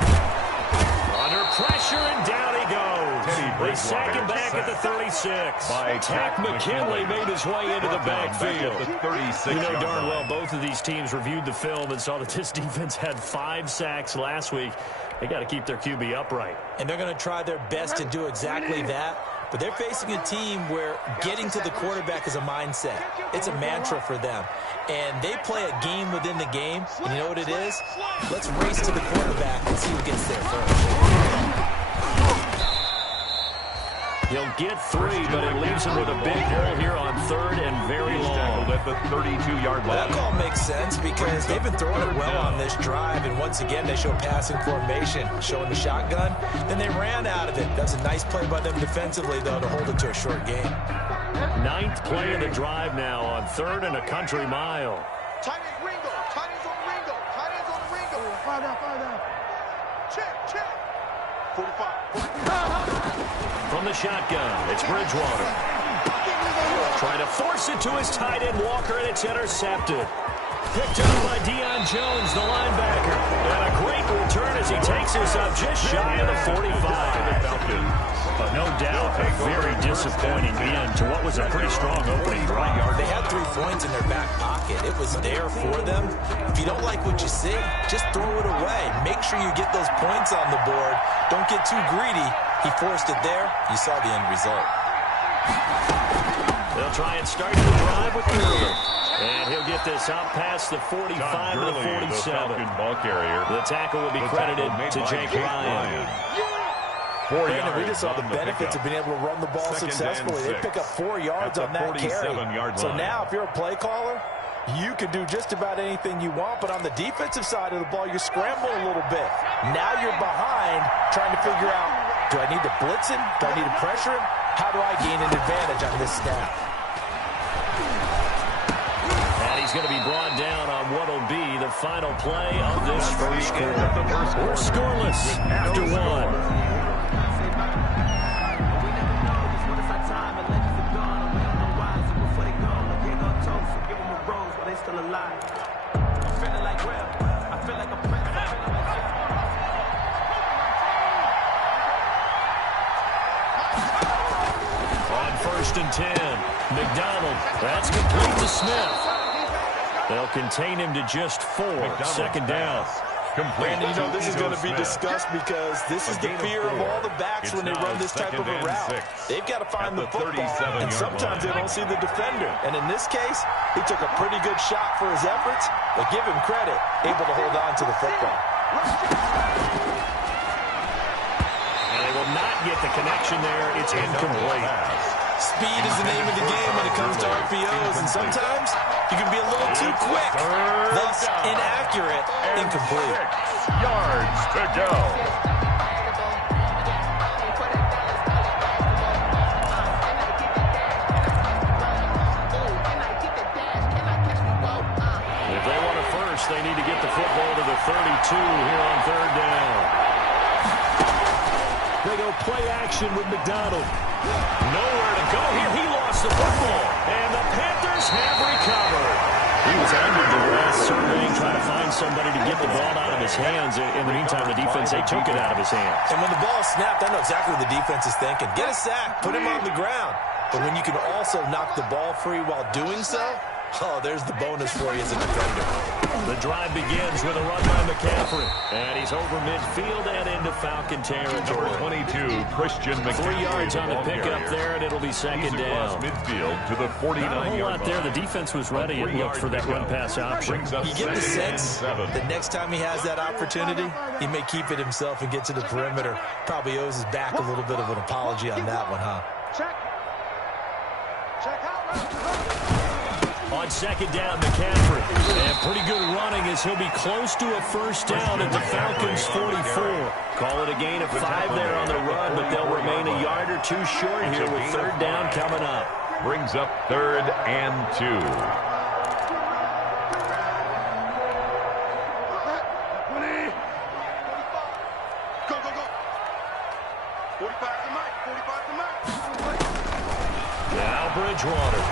Under pressure, and down he goes. They sack him back at the 36. Tack McKinley made his way into the backfield. You know darn well both of these teams reviewed the film and saw that this defense had 5 sacks last week. They got to keep their QB upright. And they're going to try their best to do exactly that. But they're facing a team where getting to the quarterback is a mindset. It's a mantra for them. And they play a game within the game. And you know what it is? Let's race to the quarterback and see who gets there first. He'll get 3, but it leaves him with a big hole here on 3rd and very long. At the 32-yard line. Well, that call makes sense because they've been throwing it well on this drive, and once again they show passing formation, showing the shotgun. Then they ran out of it. That's a nice play by them defensively, though, to hold it to a short game. 9th play of the drive now on 3rd and a country mile. Tight end Ringo. Tight ends on the Ringo. Tight ends on the Ringo. Fire down. Check. 45. From the shotgun, it's Bridgewater. Trying to force it to his tight end Walker, and it's intercepted. Picked up by Deion Jones, the linebacker. And a great return as he takes us up just shy of the 45. But no doubt, a very disappointing end to what was a pretty strong opening drive. They had 3 points in their back pocket. It was there for them. If you don't like what you see, just throw it away. Make sure you get those points on the board. Don't get too greedy. He forced it there. You saw the end result. They'll try and start the drive with Gurley. And he'll get this out past the 45 to the 47. The tackle will be credited to Jake Ryan. Brandon, we just saw the benefits of being able to run the ball successfully. They pick up 4 yards on that carry. So now, if you're a play caller, you can do just about anything you want, but on the defensive side of the ball, you're scrambling a little bit. Now you're behind, trying to figure out, do I need to blitz him? Do I need to pressure him? How do I gain an advantage on this snap? And he's going to be brought down on what will be the final play of this first quarter. We're scoreless after 1. First and 10. McDonald. That's complete to Smith. They'll contain him to just 4. Second down. Brandon, you know this is going to be discussed because this is the fear of all the backs when they run this type of a route. They've got to find the football, and sometimes they don't see the defender. And in this case, he took a pretty good shot for his efforts, but give him credit, able to hold on to the football. And they will not get the connection there. It's incomplete. Speed is the name of the game when it comes to RPOs, and sometimes you can be a little too quick, thus inaccurate, incomplete. 6 yards to go. If they want a first, they need to get the football to the 32 here on 3rd down. They go play action with McDonald. Nowhere to go here. He lost the football. And the Panthers have recovered. He was under duress, surveying, trying to find somebody to get the ball out of his hands. In the meantime, the defense, they took it out of his hands. And when the ball is snapped, I know exactly what the defense is thinking. Get a sack, put him on the ground. But when you can also knock the ball free while doing so, oh, there's the bonus for you as a defender. The drive begins with a run by McCaffrey. And he's over midfield and into Falcon territory. Number 22, Christian McCaffrey. 3 yards on the pickup there, and it'll be second down. Midfield to the 49-yard line. There, the defense was ready. It looked for that run-pass option. You get the sense that next time he has that opportunity, he may keep it himself and get to the perimeter. Probably owes his back a little bit of an apology on that one, huh? On second down, McCaffrey. And pretty good running as he'll be close to a first down at the Falcons' 44. Call it a gain of 5 there on the run, but they'll remain a yard or 2 short here with 3rd down coming up. Brings up 3rd and 2. Now Bridgewater.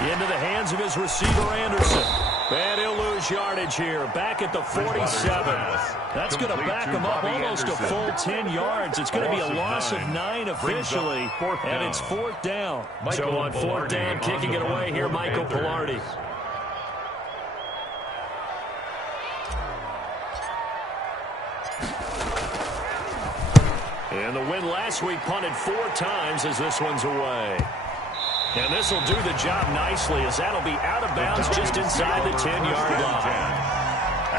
Into the hands of his receiver, Anderson. And he'll lose yardage here. Back at the 47. That's going to back him up almost a full 10 yards. It's going to be a loss of 9 officially. And it's 4th down. So on 4th down, kicking it away here, Michael Pilardi. And the win last week punted 4 times as this one's away. And this will do the job nicely as that'll be out of bounds just inside the 10-yard line.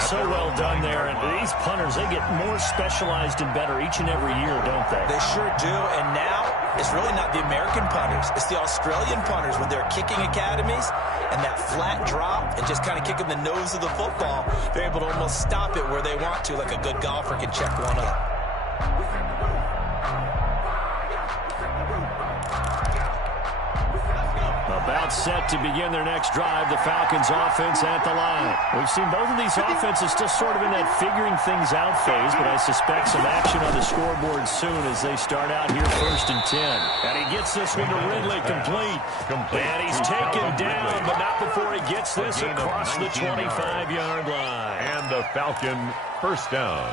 So well done there. And these punters, they get more specialized and better each and every year, don't they? They sure do. And now it's really not the American punters. It's the Australian punters with their kicking academies and that flat drop and just kind of kicking the nose of the football. They're able to almost stop it where they want to, like a good golfer can check one up. About set to begin their next drive, the Falcons offense at the line. We've seen both of these offenses still sort of in that figuring things out phase, but I suspect some action on the scoreboard soon as they start out here 1st and 10. And he gets this one to Ridley complete. And he's taken down, but not before he gets this across the 25-yard line. And the Falcon first down.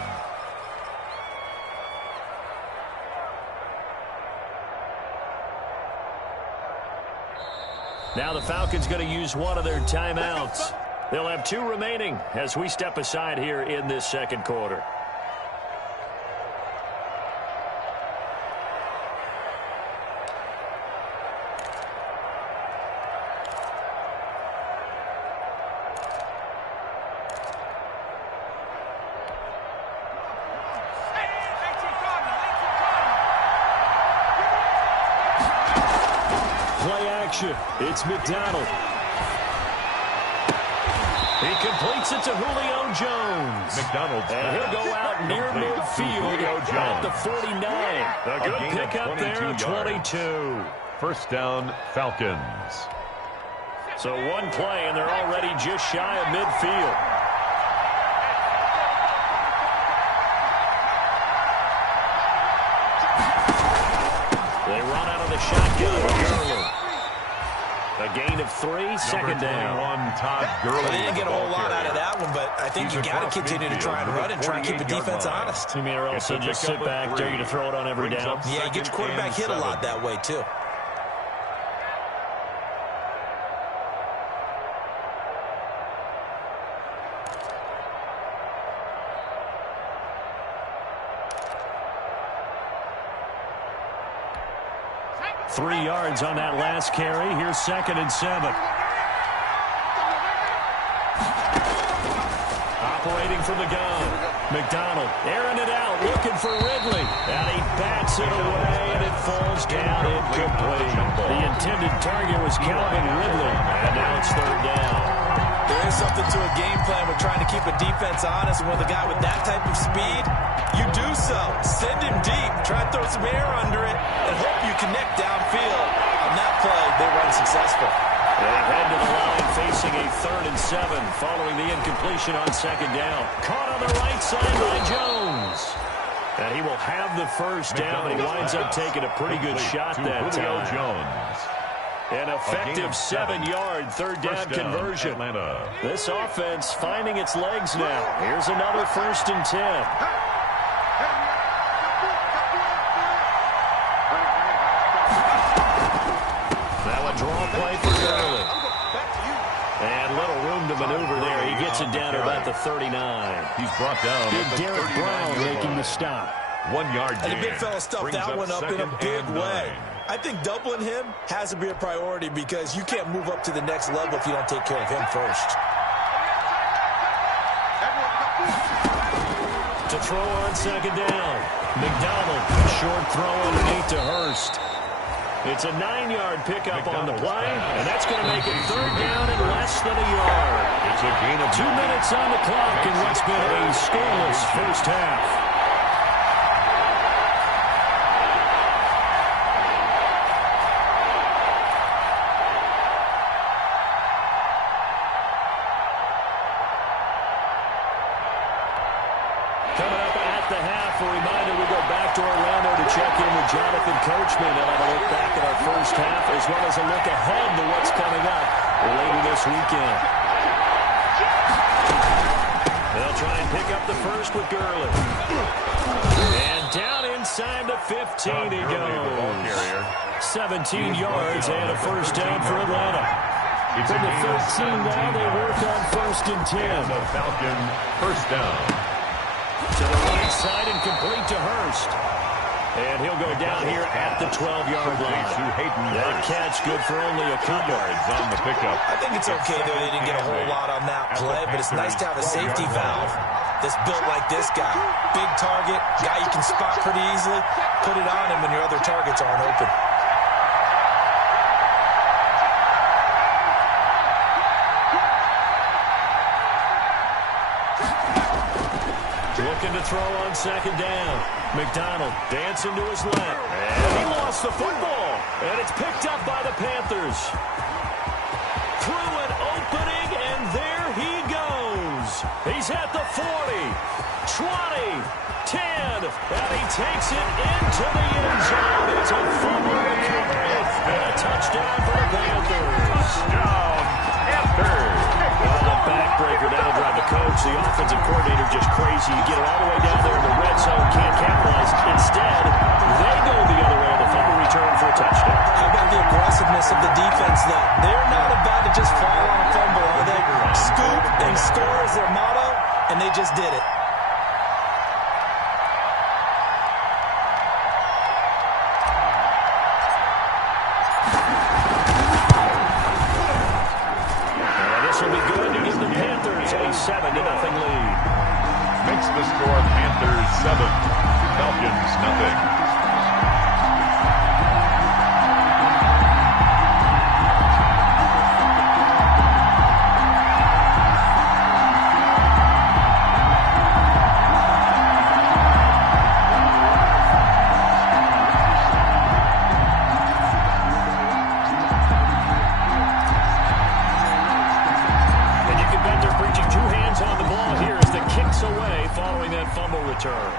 Now the Falcons going to use one of their timeouts. They'll have 2 remaining as we step aside here in this second quarter. It's McDonald. He completes it to Julio Jones. And he'll go out near midfield at the 49. A good pickup there, 22. First down, Falcons. So one play, and they're already just shy of midfield. They run out of the shotgun. A gain of 3, second down. Todd Gurley. Well, they didn't get a whole lot out of that one, but I think you got to continue to try and run and try and keep the defense honest. You mean or else they'll just sit back, dare you to throw it on every down? Yeah, you get your quarterback hit a lot that way, too. Three yards on that last carry. Here's 2nd and 7. Operating from the gun. McDonald airing it out, looking for Ridley. And he bats it away, and it falls down incomplete. The intended target was Calvin Ridley, and now it's 3rd down. There is something to a game plan with trying to keep a defense honest. And with a guy with that type of speed, you do so. Send him deep. Try and throw some air under it and hope you connect downfield. On that play, they were unsuccessful. They head to the line facing a 3rd and 7 following the incompletion on 2nd down. Caught on the right side by Jones. And he will have the first down. He winds up taking a pretty good shot that time. Jones. An effective 7-yard 3rd down conversion. Atlanta. This offense finding its legs now. Here's another 1st and 10. Now a draw play for Gurley. And little room to maneuver there. He gets it down to about the 39. He's brought down. Big Derek Brown making the stop. 1 yard gain. And the big fella stuffed that one up in a big way. I think doubling him has to be a priority because you can't move up to the next level if you don't take care of him first. To throw on 2nd down. McDonald, short throw underneath to Hurst. It's a 9-yard pickup on the play, and that's going to make it 3rd down and less than a yard. It's a gain of 2 minutes on the clock in what's been a scoreless first half. Jonathan Coachman will have a look back at our first half as well as a look ahead to what's coming up later this weekend. They'll try and pick up the first with Gurley. And down inside the 15 he goes. 17 yards and a first down for Atlanta. From the 13 now they work on 1st and 10. The Falcon first down. To the right side and complete to Hurst. And he'll go down here at the 12-yard line. That catch good for only a couple yards on the pickup. I think it's okay, though, they didn't get a whole lot on that play, but it's nice to have a safety valve that's built like this guy. Big target, guy you can spot pretty easily. Put it on him when your other targets aren't open. Looking to throw on second down. McDonald dancing to his left. And he lost the football. And it's picked up by the Panthers. Through an opening, and there he goes. He's at the 40, 20, 10, and he takes it into the end zone. It's a fumble recovery and a touchdown for the Panthers. Touchdown, Panthers. Well, a backbreaker, that'll drive the coach, the offensive coordinator, just crazy. You get it all the way down there in the red zone, can't capitalize. Instead, they go the other way on the fumble return for a touchdown. How about the aggressiveness of the defense, though? They're not about to just fall on a fumble, are they? Scoop and score is their motto, and they just did it. The Panthers a 7-0 lead. Makes the score Panthers 7, Falcons nothing. Return.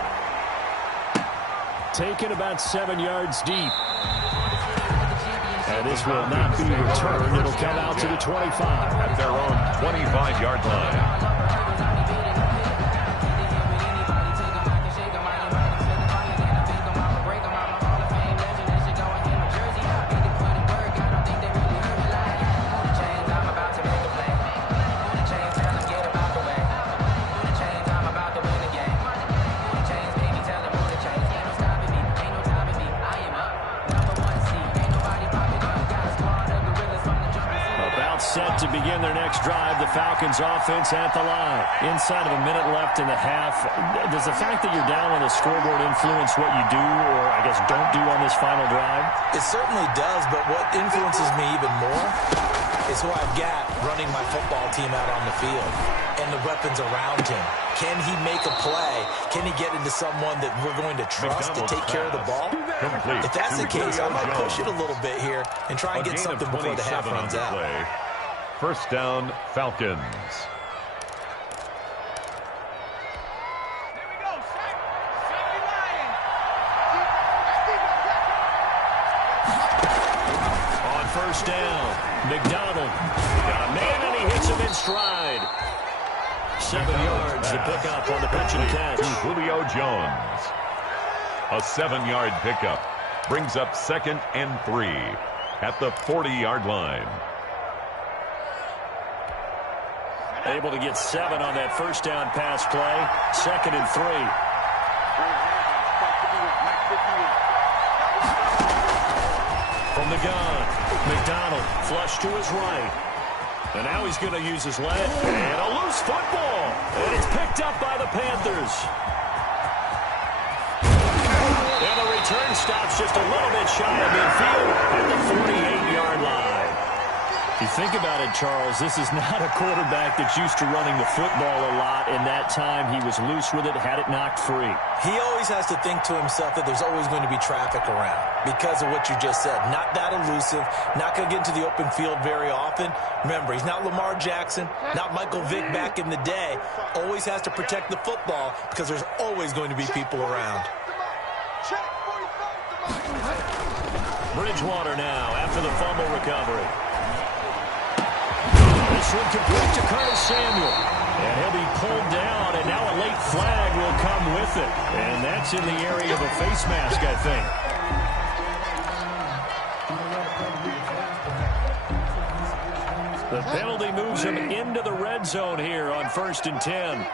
Taken about 7 yards deep. And this will not be returned. It'll come out to the 25. At their own 25-yard line. Set to begin their next drive. The Falcons offense at the line. Inside of a minute left in the half. Does the fact that you're down on the scoreboard influence what you do, or I guess don't do on this final drive? It certainly does, but what influences me even more is who I've got running my football team out on the field and the weapons around him. Can he make a play? Can he get into someone that we're going to trust to take care of the ball? If that's the case, I might push it a little bit here and try and get something before the half runs out. First down, Falcons. On first down, McDonald got a man and he hits him in stride. 7 yards to pick up on the pitch and catch. To Julio Jones. A 7-yard pickup brings up 2nd and 3 at the 40-yard line. Able to get 7 on that first down pass play. 2nd and 3. From the gun, McDonald flush to his right. And now he's going to use his leg. And a loose football. And it's picked up by the Panthers. And the return stops just a little bit shy of midfield at the 48-yard line. If you think about it, Charles, this is not a quarterback that's used to running the football a lot, and that time he was loose with it, had it knocked free. He always has to think to himself that there's always going to be traffic around because of what you just said. Not that elusive, not going to get into the open field very often. Remember, he's not Lamar Jackson, not Michael Vick back in the day. Always has to protect the football because there's always going to be people around. Bridgewater now after the fumble recovery. This one complete to Curtis Samuel. And he'll be pulled down, and now a late flag will come with it. And that's in the area of a face mask, I think. The penalty moves him into the red zone here on 1st and 10.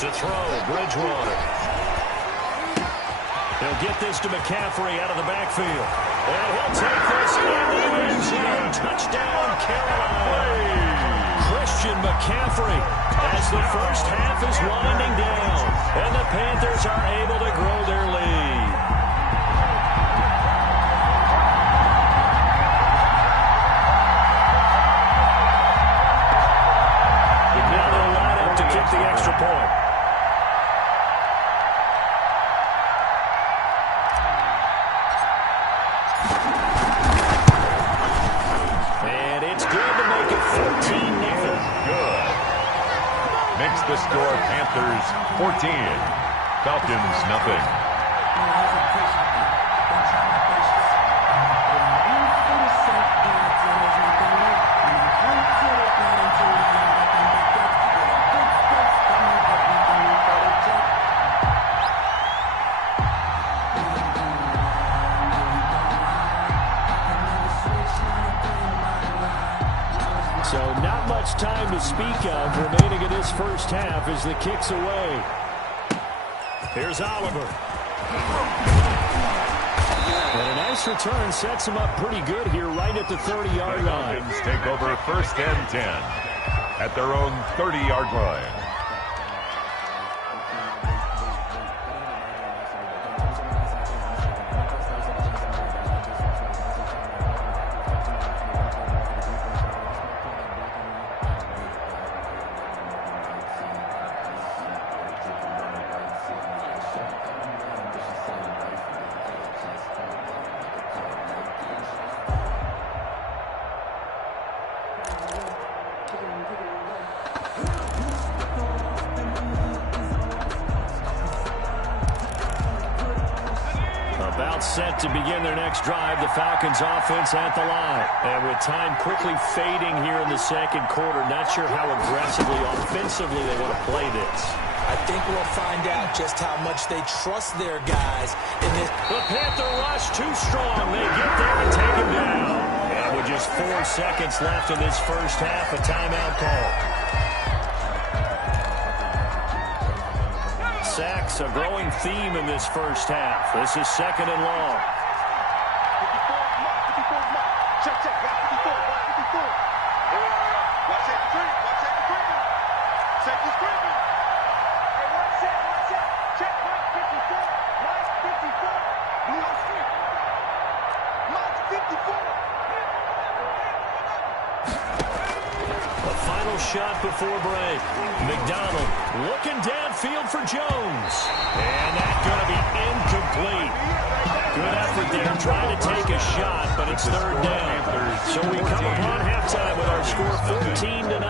To throw, Bridgewater. He'll get this to McCaffrey out of the backfield. And he'll take this into the end zone. Touchdown, Carolina. Christian McCaffrey as the first half is winding down. And the Panthers are able to grow their lead. Now they'll line up to kick the extra point. And it's good to make it 14-0. Good. Makes the score Panthers 14, Falcons nothing. So not much time to speak of remaining in this first half as the kick's away. Here's Oliver. And a nice return sets him up pretty good here right at the 30-yard line. Falcons take over first and 10 at their own 30-yard line. About set to begin their next drive, the Falcons offense at the line. And with time quickly fading here in the second quarter, not sure how aggressively, offensively they want to play this. I think we'll find out just how much they trust their guys in this. The Panther rush too strong. They get there and take him down. And with just 4 seconds left in this first half, a timeout call. Sacks, a growing theme in this first half. This is second and long. The final shot before break. McDonald looking downfield for Jones. And that's going to be incomplete. Good effort there trying to take a shot, but it's third down. So we come upon halftime with our score 14-0.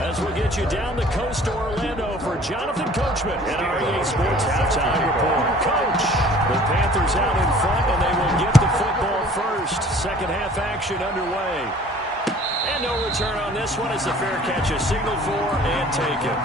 As we'll get you down the coast to Orlando for Jonathan Coachman and our EA Sports Halftime Report. Coach, the Panthers out in front, and they will get the football first. Second half action underway. And no return on this one as the fair catch is signaled for and taken.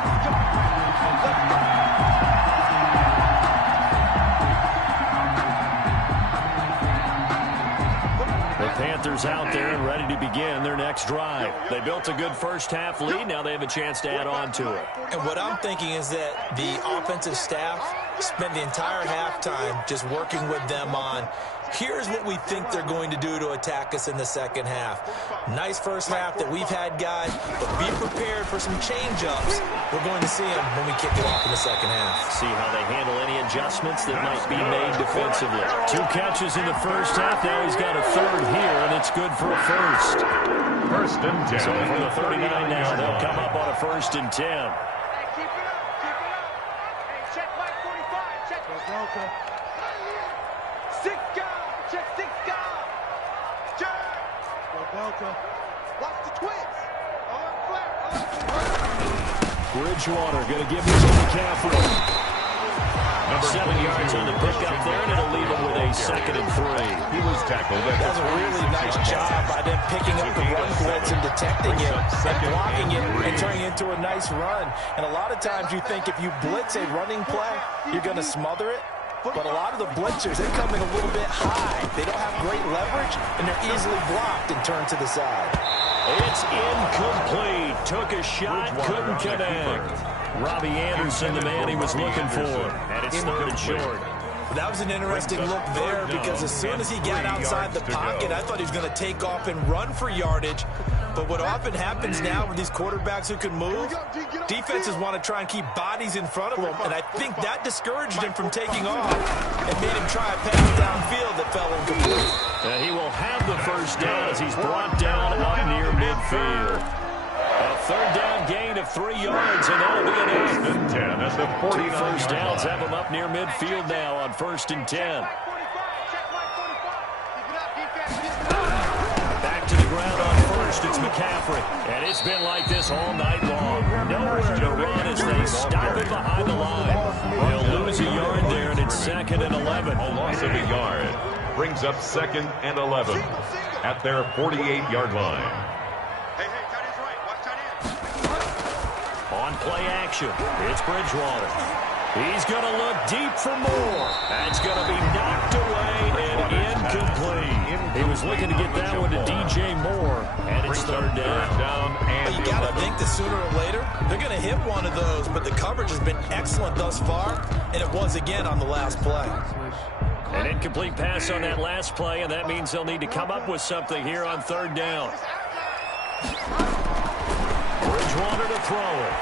The Panthers out there and ready to begin their next drive. They built a good first half lead. Now they have a chance to add on to it. And what I'm thinking is that the offensive staff spent the entire halftime just working with them on here's what we think they're going to do to attack us in the second half. Nice first half that we've had, guys, but be prepared for some change-ups. We're going to see them when we kick it off in the second half. See how they handle any adjustments that might be made defensively. 2 catches in the first half. Now he's got a third here, and it's good for a first. First and 10. So from the 39 now, they'll come up on a first and 10. Watch the twins. Bridgewater going to give this to McCaffrey. 7 yards on the pickup there, and it'll leave him with a 2nd and 3. He was tackled. That was a really nice job by them picking up the run blitz and detecting it and blocking it and turning it into a nice run. And a lot of times you think if you blitz a running play, you're going to smother it. But a lot of the blitzers, they come in a little bit high. They don't have great leverage, and they're easily blocked and turned to the side. It's incomplete. Took a shot, couldn't connect. Robbie Anderson, the man he was looking for. And it's third and short. That was an interesting look there because as soon as he got outside the pocket, I thought he was going to take off and run for yardage. But what often happens now with these quarterbacks who can move, defenses want to try and keep bodies in front of them, and I think that discouraged him from taking off and made him try a pass downfield that fell incomplete. And he will have the first down as he's brought down up near midfield. A third down gain of 3 yards, and that'll be an 10 at the 49. 2 first downs have him up near midfield now on 1st and 10. Back to the ground on first, it's McCaffrey. And it's been like this all night long. Nowhere to run as they stop it behind the line. They'll lose a yard there, and it's 2nd and 11. A loss of a yard brings up 2nd and 11 at their 48-yard line. On play action, it's Bridgewater. He's going to look deep for more. That's going to be knocked away and incomplete. He was looking to get that one to DJ Moore, and it's third down. And you got to think that sooner or later, they're going to hit one of those, but the coverage has been excellent thus far, and it was again on the last play. An incomplete pass on that last play, and that means they'll need to come up with something here on third down. Bridgewater to throw it.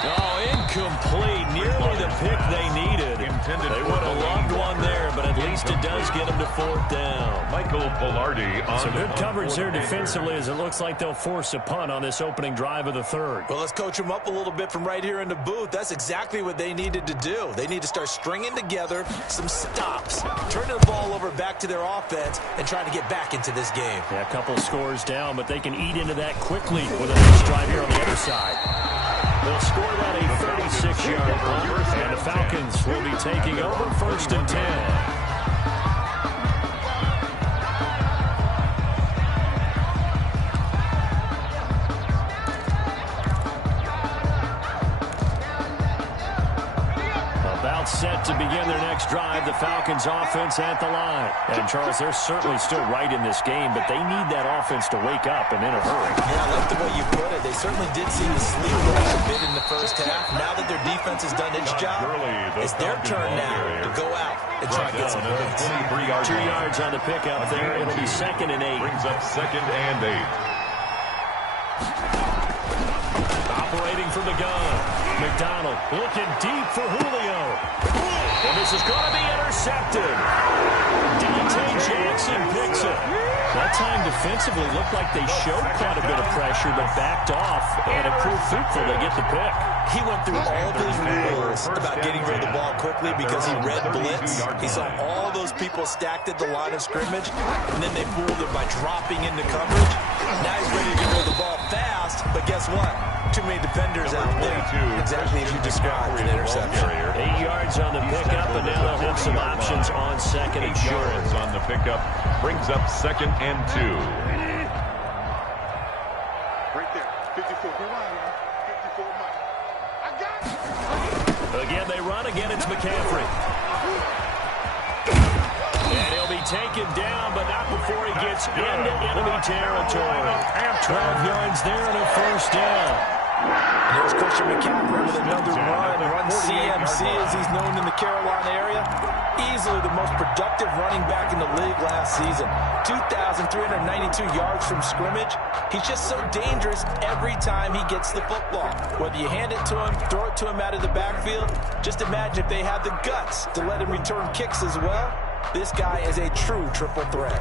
Oh, incomplete. Nearly the pick they needed. They would have loved one there, but at least it does get them to 4th down. Michael Pollardi on some good coverage there defensively as it looks like they'll force a punt on this opening drive of the third. Well, let's coach them up a little bit from right here in the booth. That's exactly what they needed to do. They need to start stringing together some stops, turning the ball over back to their offense, and trying to get back into this game. Yeah, a couple scores down, but they can eat into that quickly with a nice drive here on the other side. They'll score that a 36-yard punt, and the Falcons will be taking over 1st and 10. Set to begin their next drive, the Falcons offense at the line. And Charles, they're certainly still right in this game, but they need that offense to wake up and in a hurry. Yeah, I like the way you put it. They certainly did seem to sleepwalk a bit in the first half. Now that their defense has done its job, it's their turn now to go out and try to get some points. 2 yards on the pickup there. It'll be 2nd and 8. Brings up 2nd and 8. Operating from the gun. McDonald looking deep for Julio. And this is going to be intercepted. Dante Jackson picks it. That time defensively looked like they showed quite a bit of pressure, but backed off, and it proved fruitful. They get the pick. He went through all of his rules about getting rid of the ball quickly because he read blitz. He saw all those people stacked at the line of scrimmage, and then they fooled him by dropping into coverage. Now he's ready to get rid of the ball fast, but guess what? Too many defenders out there. Exactly as you described, an interception. 8 yards on the pickup, and now they'll have some options on 2nd and short. On the pickup brings up 2nd and 2. Right there, 54. Again, they run. Again, it's McCaffrey. And he'll be taken down, but not before he gets into enemy territory. 12 yards there and a first down. And here's Christian McCaffrey with another run CMC as he's known in the Carolina area. Easily the most productive running back in the league last season. 2,392 yards from scrimmage. He's just so dangerous every time he gets the football. Whether you hand it to him, throw it to him out of the backfield, just imagine if they had the guts to let him return kicks as well. This guy is a true triple threat.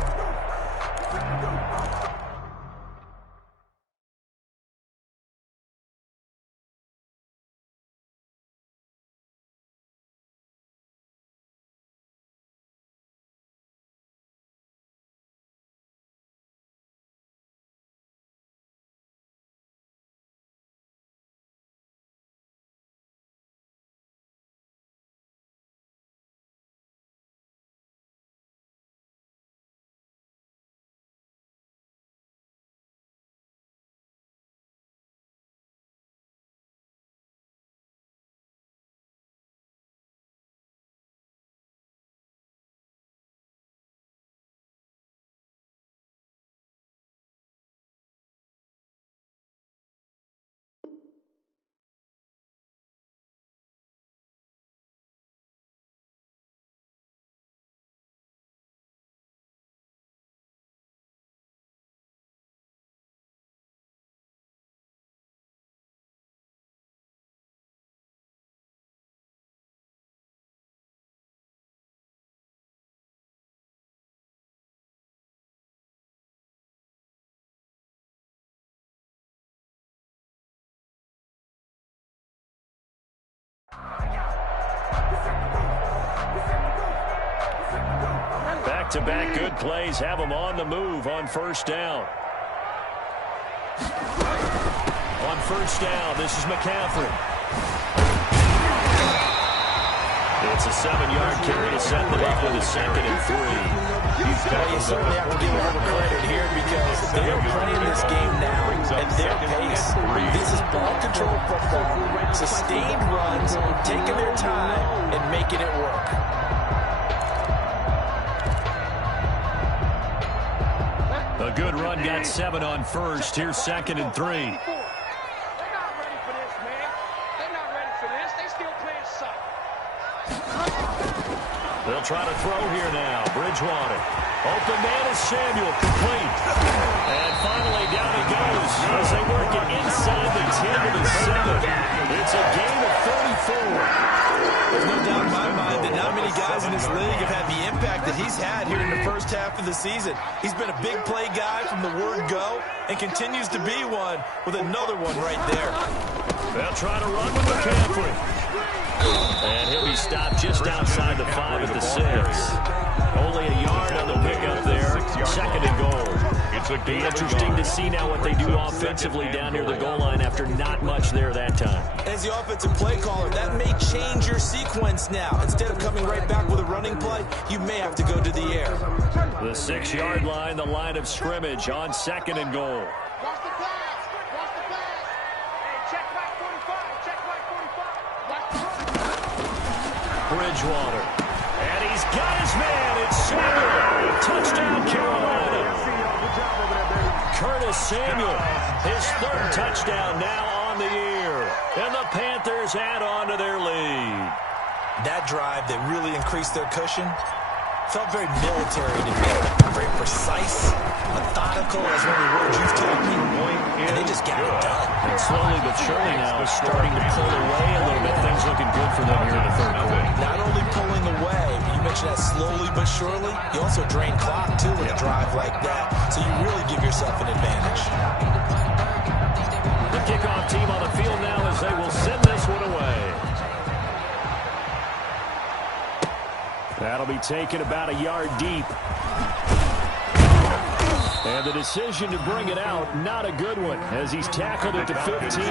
Back-to-back good plays have them on the move on first down. On first down, this is McCaffrey. It's a 7-yard carry to set them up with a 2nd and 3. Well, you certainly have to give them credit here because they're playing this game now at their pace. This is ball control football, sustained runs, taking their time, and making it work. A good run got 7 on first. Here's 2nd and 3. They'll try to throw here now. Bridgewater. Open man is Samuel. Complete. And finally down it goes as they work it inside the 10 to the 7. It's a gain of 34. There's no doubt in my mind that not many guys in this league have had the impact that he's had here in the first half of the season. He's been a big play guy from the word go and continues to be one with another one right there. They'll try to run with McCaffrey. And he'll be stopped just outside the 5 at the 6. Only a yard on the pickup there. 2nd and goal. It'll be interesting to see now what they do offensively down near the goal line after not much there that time. As the offensive play caller, that may change your sequence now. Instead of coming right back with a running play, you may have to go to the air. The 6-yard line, the line of scrimmage on 2nd and goal. Bridgewater. And he's got his man. It's Samuel. Touchdown, Carolina. Curtis Samuel, his 3rd touchdown now on the year. And the Panthers add on to their lead. That drive that really increased their cushion felt very military to me. Very precise, methodical, as one of the words you've taught me. And they just got it done. And slowly but surely now starting to pull away a little bit. Things looking good for them here in the 3rd quarter. Not only pulling away, but you mentioned that slowly but surely. You also drain clock, too, with a drive like that. So you really give yourself an advantage. The kickoff team on the field now as they will send this one away. That'll be taken about a yard deep. And the decision to bring it out, not a good one, as he's tackled at the 15.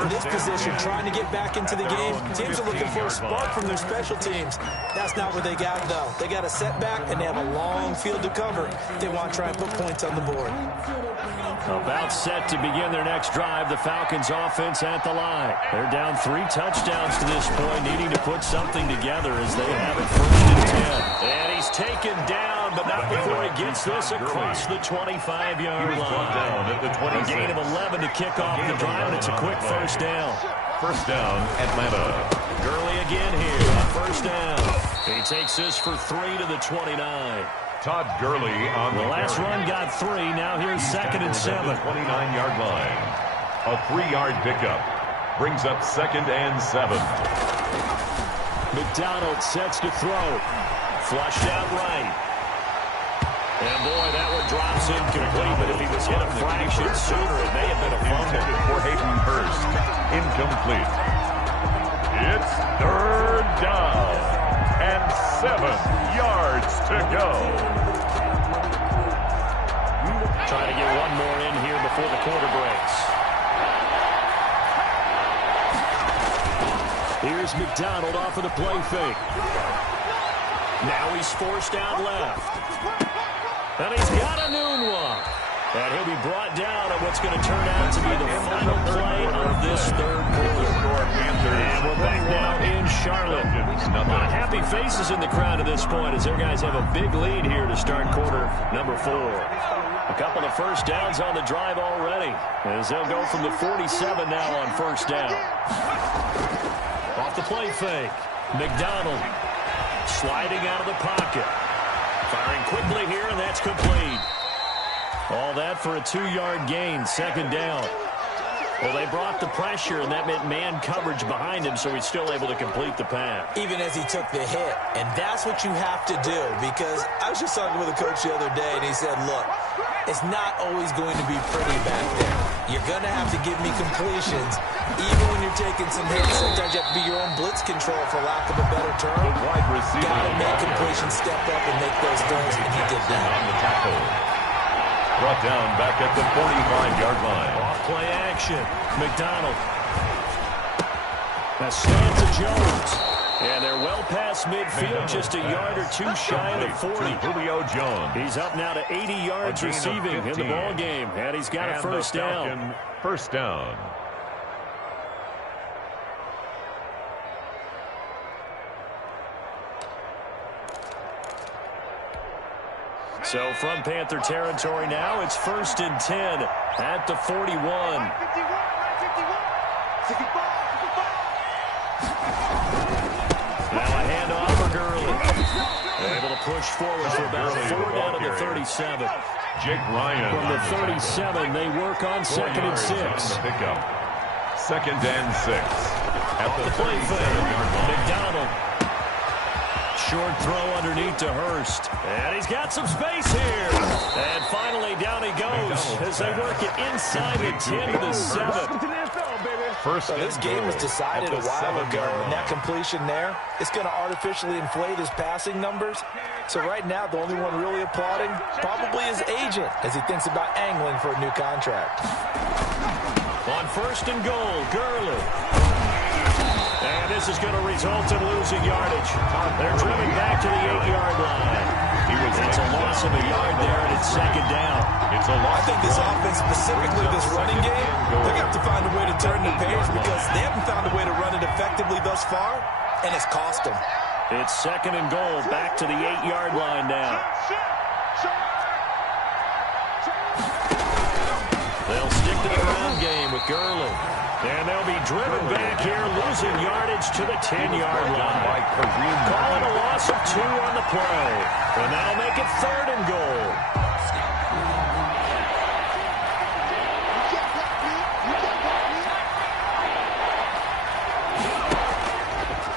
In this position, trying to get back into the game, teams are looking for a spark from their special teams. That's not what they got, though. They got a setback, and they have a long field to cover. They want to try and put points on the board. About set to begin their next drive, the Falcons offense at the line. They're down 3 touchdowns to this point, needing to put something together as they have it 1st and 10. And he's taken down, but not before he gets this across the 25-yard line. A gain of 11 to kick off the drive, and it's a quick 1st down. 1st down, Atlanta. Gurley again here on 1st down. He takes this for 3 to the 29. Todd Gurley on the last run got 3. Now here's 2nd and 7. 29-yard line. A 3-yard pickup brings up 2nd and 7. McDonald sets to throw. Flushed out right. And boy, that one drops incomplete, but if he was hit a fraction sooner, it may have been a fumble. For Hayden Hurst. Incomplete. It's 3rd down and 7 yards to go. Trying to get one more in here before the quarter breaks. Here's McDonald off of the play fake. Now he's forced out left. And he's got a noon one. And he'll be brought down at what's going to turn out to be the final play of this 3rd quarter. And we're back now in Charlotte. Not happy faces in the crowd at this point as their guys have a big lead here to start quarter number 4. A couple of 1st downs on the drive already as they'll go from the 47 now on 1st down. Off the play fake. McDonald sliding out of the pocket. Firing quickly here, and that's complete. All that for a 2-yard gain, 2nd down. Well, they brought the pressure, and that meant man coverage behind him, so he's still able to complete the pass. Even as he took the hit, and that's what you have to do, because I was just talking with a coach the other day, and he said, look, it's not always going to be pretty back there. you're going to have to give me completions. Even when you're taking some hits, sometimes you have to be your own blitz control, for lack of a better term. The wide receiver. Got to make completions, step up, and make those throws, and he did that. On the tackle. Brought down back at the 45-yard line. Off play action. McDonald. That stands to Jones. And they're well past midfield, just a yard or two shy of the 40. Julio Jones. He's up now to 80 yards receiving in the ball game, and he's got a first down. First down. So from Panther territory now, it's 1st and 10 at the 41. Now a handoff for Gurley. Able to push forward for about a 4 down to the 37. Jake Ryan. From the 37, they work on 2nd and 6. Pickup. 2nd and 6. At the play fake. McDonald. Short throw underneath to Hurst. And he's got some space here. And finally down he goes as they work it inside the 10 to the 7. This game was decided a while ago, and that completion there, it's going to artificially inflate his passing numbers. So right now, the only one really applauding probably his agent as he thinks about angling for a new contract. On 1st and goal, Gurley. And this is going to result in losing yardage. They're driven back to the 8-yard line. It's a loss of a yard there, and it's 2nd down. It's a loss. I think this offense, specifically this running game, they're going to have to find a way to turn the page because they haven't found a way to run it effectively thus far, and it's cost them. It's 2nd and goal, back to the 8-yard line now. They'll stick to the ground game with Gurley. And they'll be driven back here, losing yardage to the 10-yard line. Calling a loss of 2 on the play. And that'll make it 3rd and goal.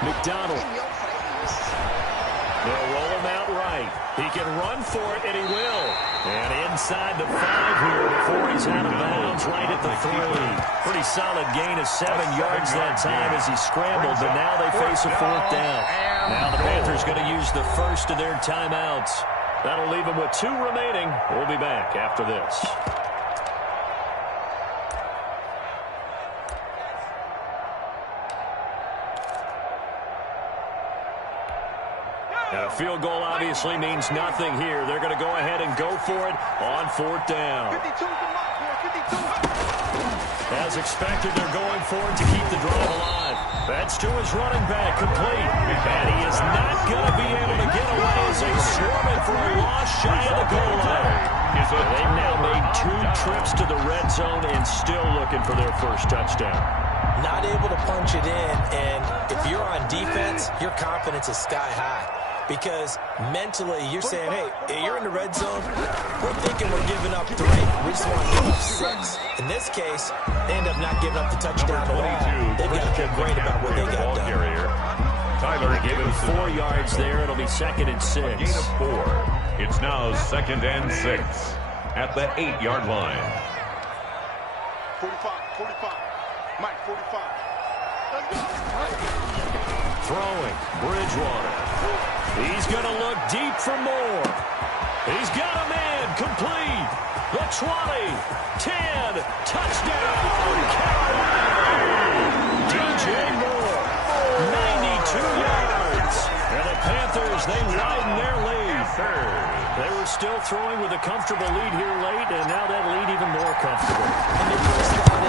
McDonald. They'll roll him out right. He can run for it, and he will. And inside the 5 here before he's out of bounds, right at the 3. Pretty solid gain of 7 yards that time as he scrambled, but now they face a 4th down. Now the Panthers going to use the first of their timeouts. That'll leave them with 2 remaining. We'll be back after this. Now, a field goal obviously means nothing here. They're going to go ahead and go for it on 4th down. As expected, they're going for it to keep the drive alive. That's to his running back, complete. And he is not going to be able to get away as they swarm it for a loss shy of the goal line. They've now made 2 trips to the red zone and still looking for their first touchdown. Not able to punch it in, and if you're on defense, your confidence is sky high. Because mentally, you're saying, hey, you're in the red zone. We're thinking we're giving up 3. We just want to give up 6. In this case, they end up not giving up the touchdown at all. They've got to feel great about what they got done. Tyler gave him 4 yards there. It'll be 2nd and 6. Gain of 4. It's now 2nd and 6 at the 8-yard line. 45. Mike, 45. Throwing, Bridgewater. He's going to look deep for more. He's got a man, complete. The 20, 10, touchdown, Carolina. DJ Moore, 92 yards. And the Panthers, they widen their lead. They were still throwing with a comfortable lead here late, and now that lead even more comfortable. And your first thought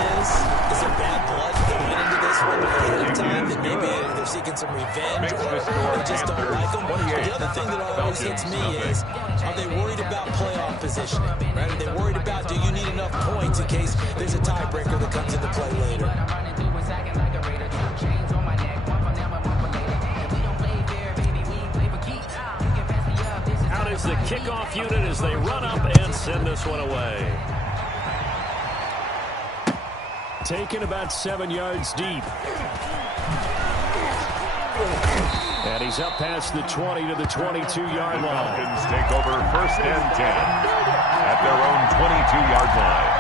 is there bad blood that went into this one ahead of time? That maybe they're seeking some revenge or they just don't like them? The other thing that always hits me is, are they worried about playoff positioning? Right? Are they worried about, do you need enough points in case there's a tiebreaker that comes into play later? Out is the kickoff unit as they run up and send this one away. Taken about 7 yards deep. And he's up past the 20 to the 22-yard line. Falcons take over 1st and 10 at their own 22-yard line.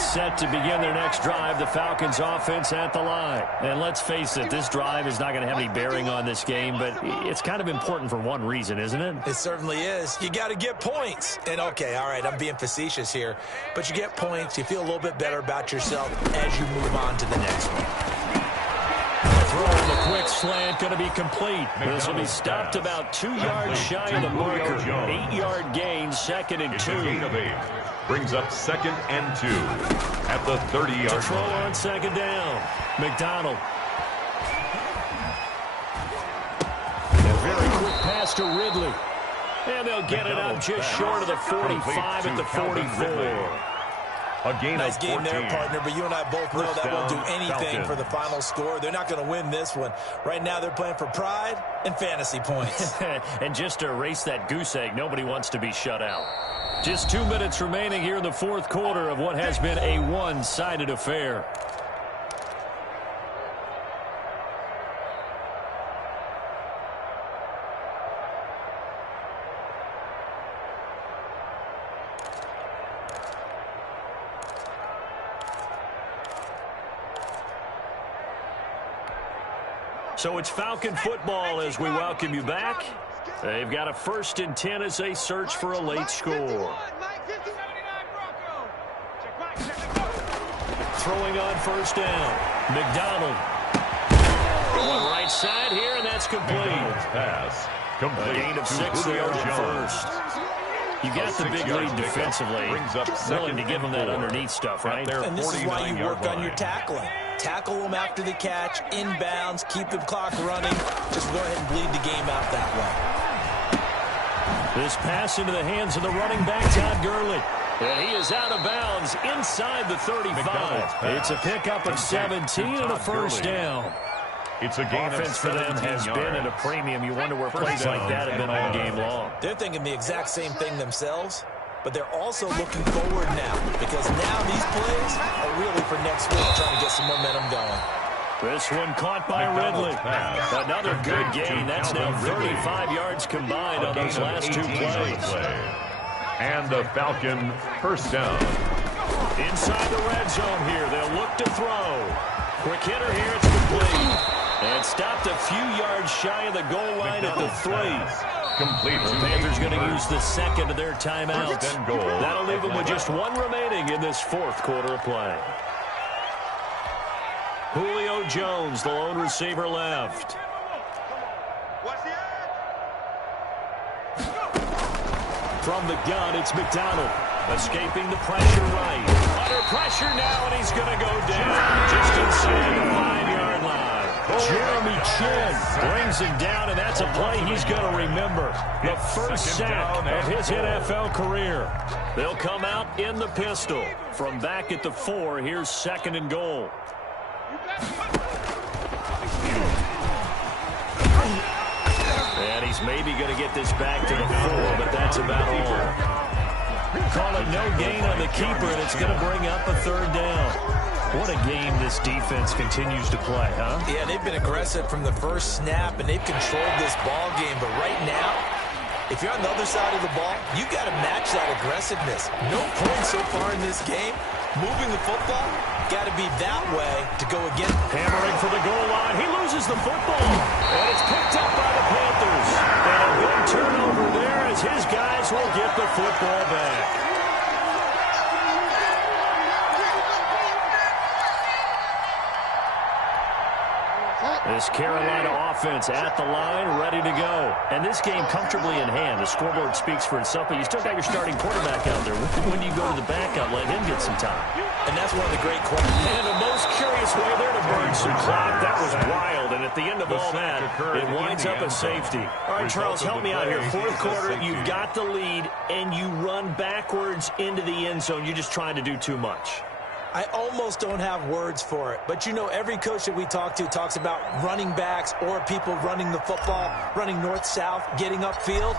It's set to begin their next drive. The Falcons offense at the line. And let's face it, this drive is not going to have any bearing on this game, but it's kind of important for one reason, isn't it? It certainly is. You got to get points. And, okay, all right, I'm being facetious here, but you get points. You feel a little bit better about yourself as you move on to the next one. Throw the quick slant going to be complete. This will be stopped about 2 yards shy of the marker. 8-yard gain, 2nd and 2. Brings up 2nd and 2 at the 30-yard Throw line. on 2nd down. McDonald. A very quick pass to Ridley. And they'll get it up just short of the 45 at the 44. A gain nice of game 14. there, partner, but you and I both know that won't do anything for the final score. They're not going to win this one. Right now they're playing for pride and fantasy points. And just to erase that goose egg, nobody wants to be shut out. Just 2 minutes remaining here in the fourth quarter of what has been a one-sided affair. So it's Falcon football as we welcome you back. They've got a 1st and 10 as they search for a late score. Throwing on 1st down. McDonald. Going right side here, and that's complete. Pass. Complete. A gain of 6 there on 1st. You got the big lead defensively. Willing to give them that underneath stuff, right? And this is why you work on your tackling. Tackle them after the catch, inbounds, keep the clock running. Just go ahead and bleed the game out that way. This pass into the hands of the running back, Todd Gurley. And he is out of bounds inside the 35. It's a pickup of 17 and a 1st down. It's a gain Offense for them has been at a premium. You wonder where plays like that have been all game long. They're thinking the exact same thing themselves, but they're also looking forward now because now these plays are really for next week, trying to get some momentum going. This one caught by Ridley. Another good gain. That's now 35 yards combined on those last 2 plays. And the Falcon 1st down. Inside the red zone here. They'll look to throw. Quick hitter here. It's complete. And stopped a few yards shy of the goal line at the 3. Complete. The Panthers going to use the 2nd of their timeouts. That'll leave them with just 1 remaining in this 4th quarter of play. Julio Jones, the lone receiver left. From the gun, it's McDonald. Escaping the pressure right. Under pressure now, and he's going to go down just inside the 5-yard line. Jeremy Chin brings him down, and that's a play he's going to remember. The first sack of his NFL career. They'll come out in the pistol. From back at the 4, here's 2nd and goal. And he's maybe going to get this back to the 4, but that's about all. Call it no gain on the keeper, and it's going to bring up a 3rd down. What a game this defense continues to play, huh? Yeah, they've been aggressive from the first snap, and they've controlled this ball game. But right now, if you're on the other side of the ball, you got to match that aggressiveness. No points so far in this game. Moving the football, got to be that way to go again. Hammering for the goal line. He loses the football, and it's picked up by the Panthers. And a big turnover there as his guys will get the football back. This Carolina offense at the line, ready to go. And this game comfortably in hand. The scoreboard speaks for itself, but you still got your starting quarterback out there. When do you go to the backup, let him get some time? And that's one of the great questions. And the most curious way there to burn some clock. That was wild. And at the end of all that, it winds up a safety. All right, Charles, help me out here. 4th quarter, you've got the lead, and you run backwards into the end zone. You're just trying to do too much. I almost don't have words for it. But, you know, every coach that we talk to talks about running backs or people running the football, running north-south, getting upfield.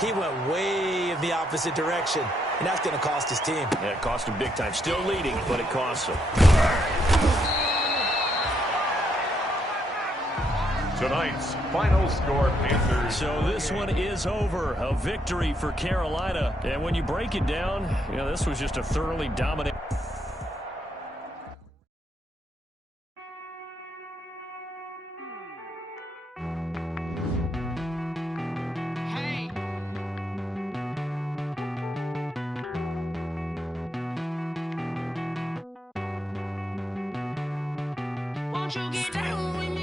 He went way in the opposite direction, and that's going to cost his team. Yeah, it cost him big time. Still leading, but it costs him. Tonight's final score, Panthers. So this one is over. A victory for Carolina. And when you break it down, you know, this was just a thoroughly dominant. won't you get down with me?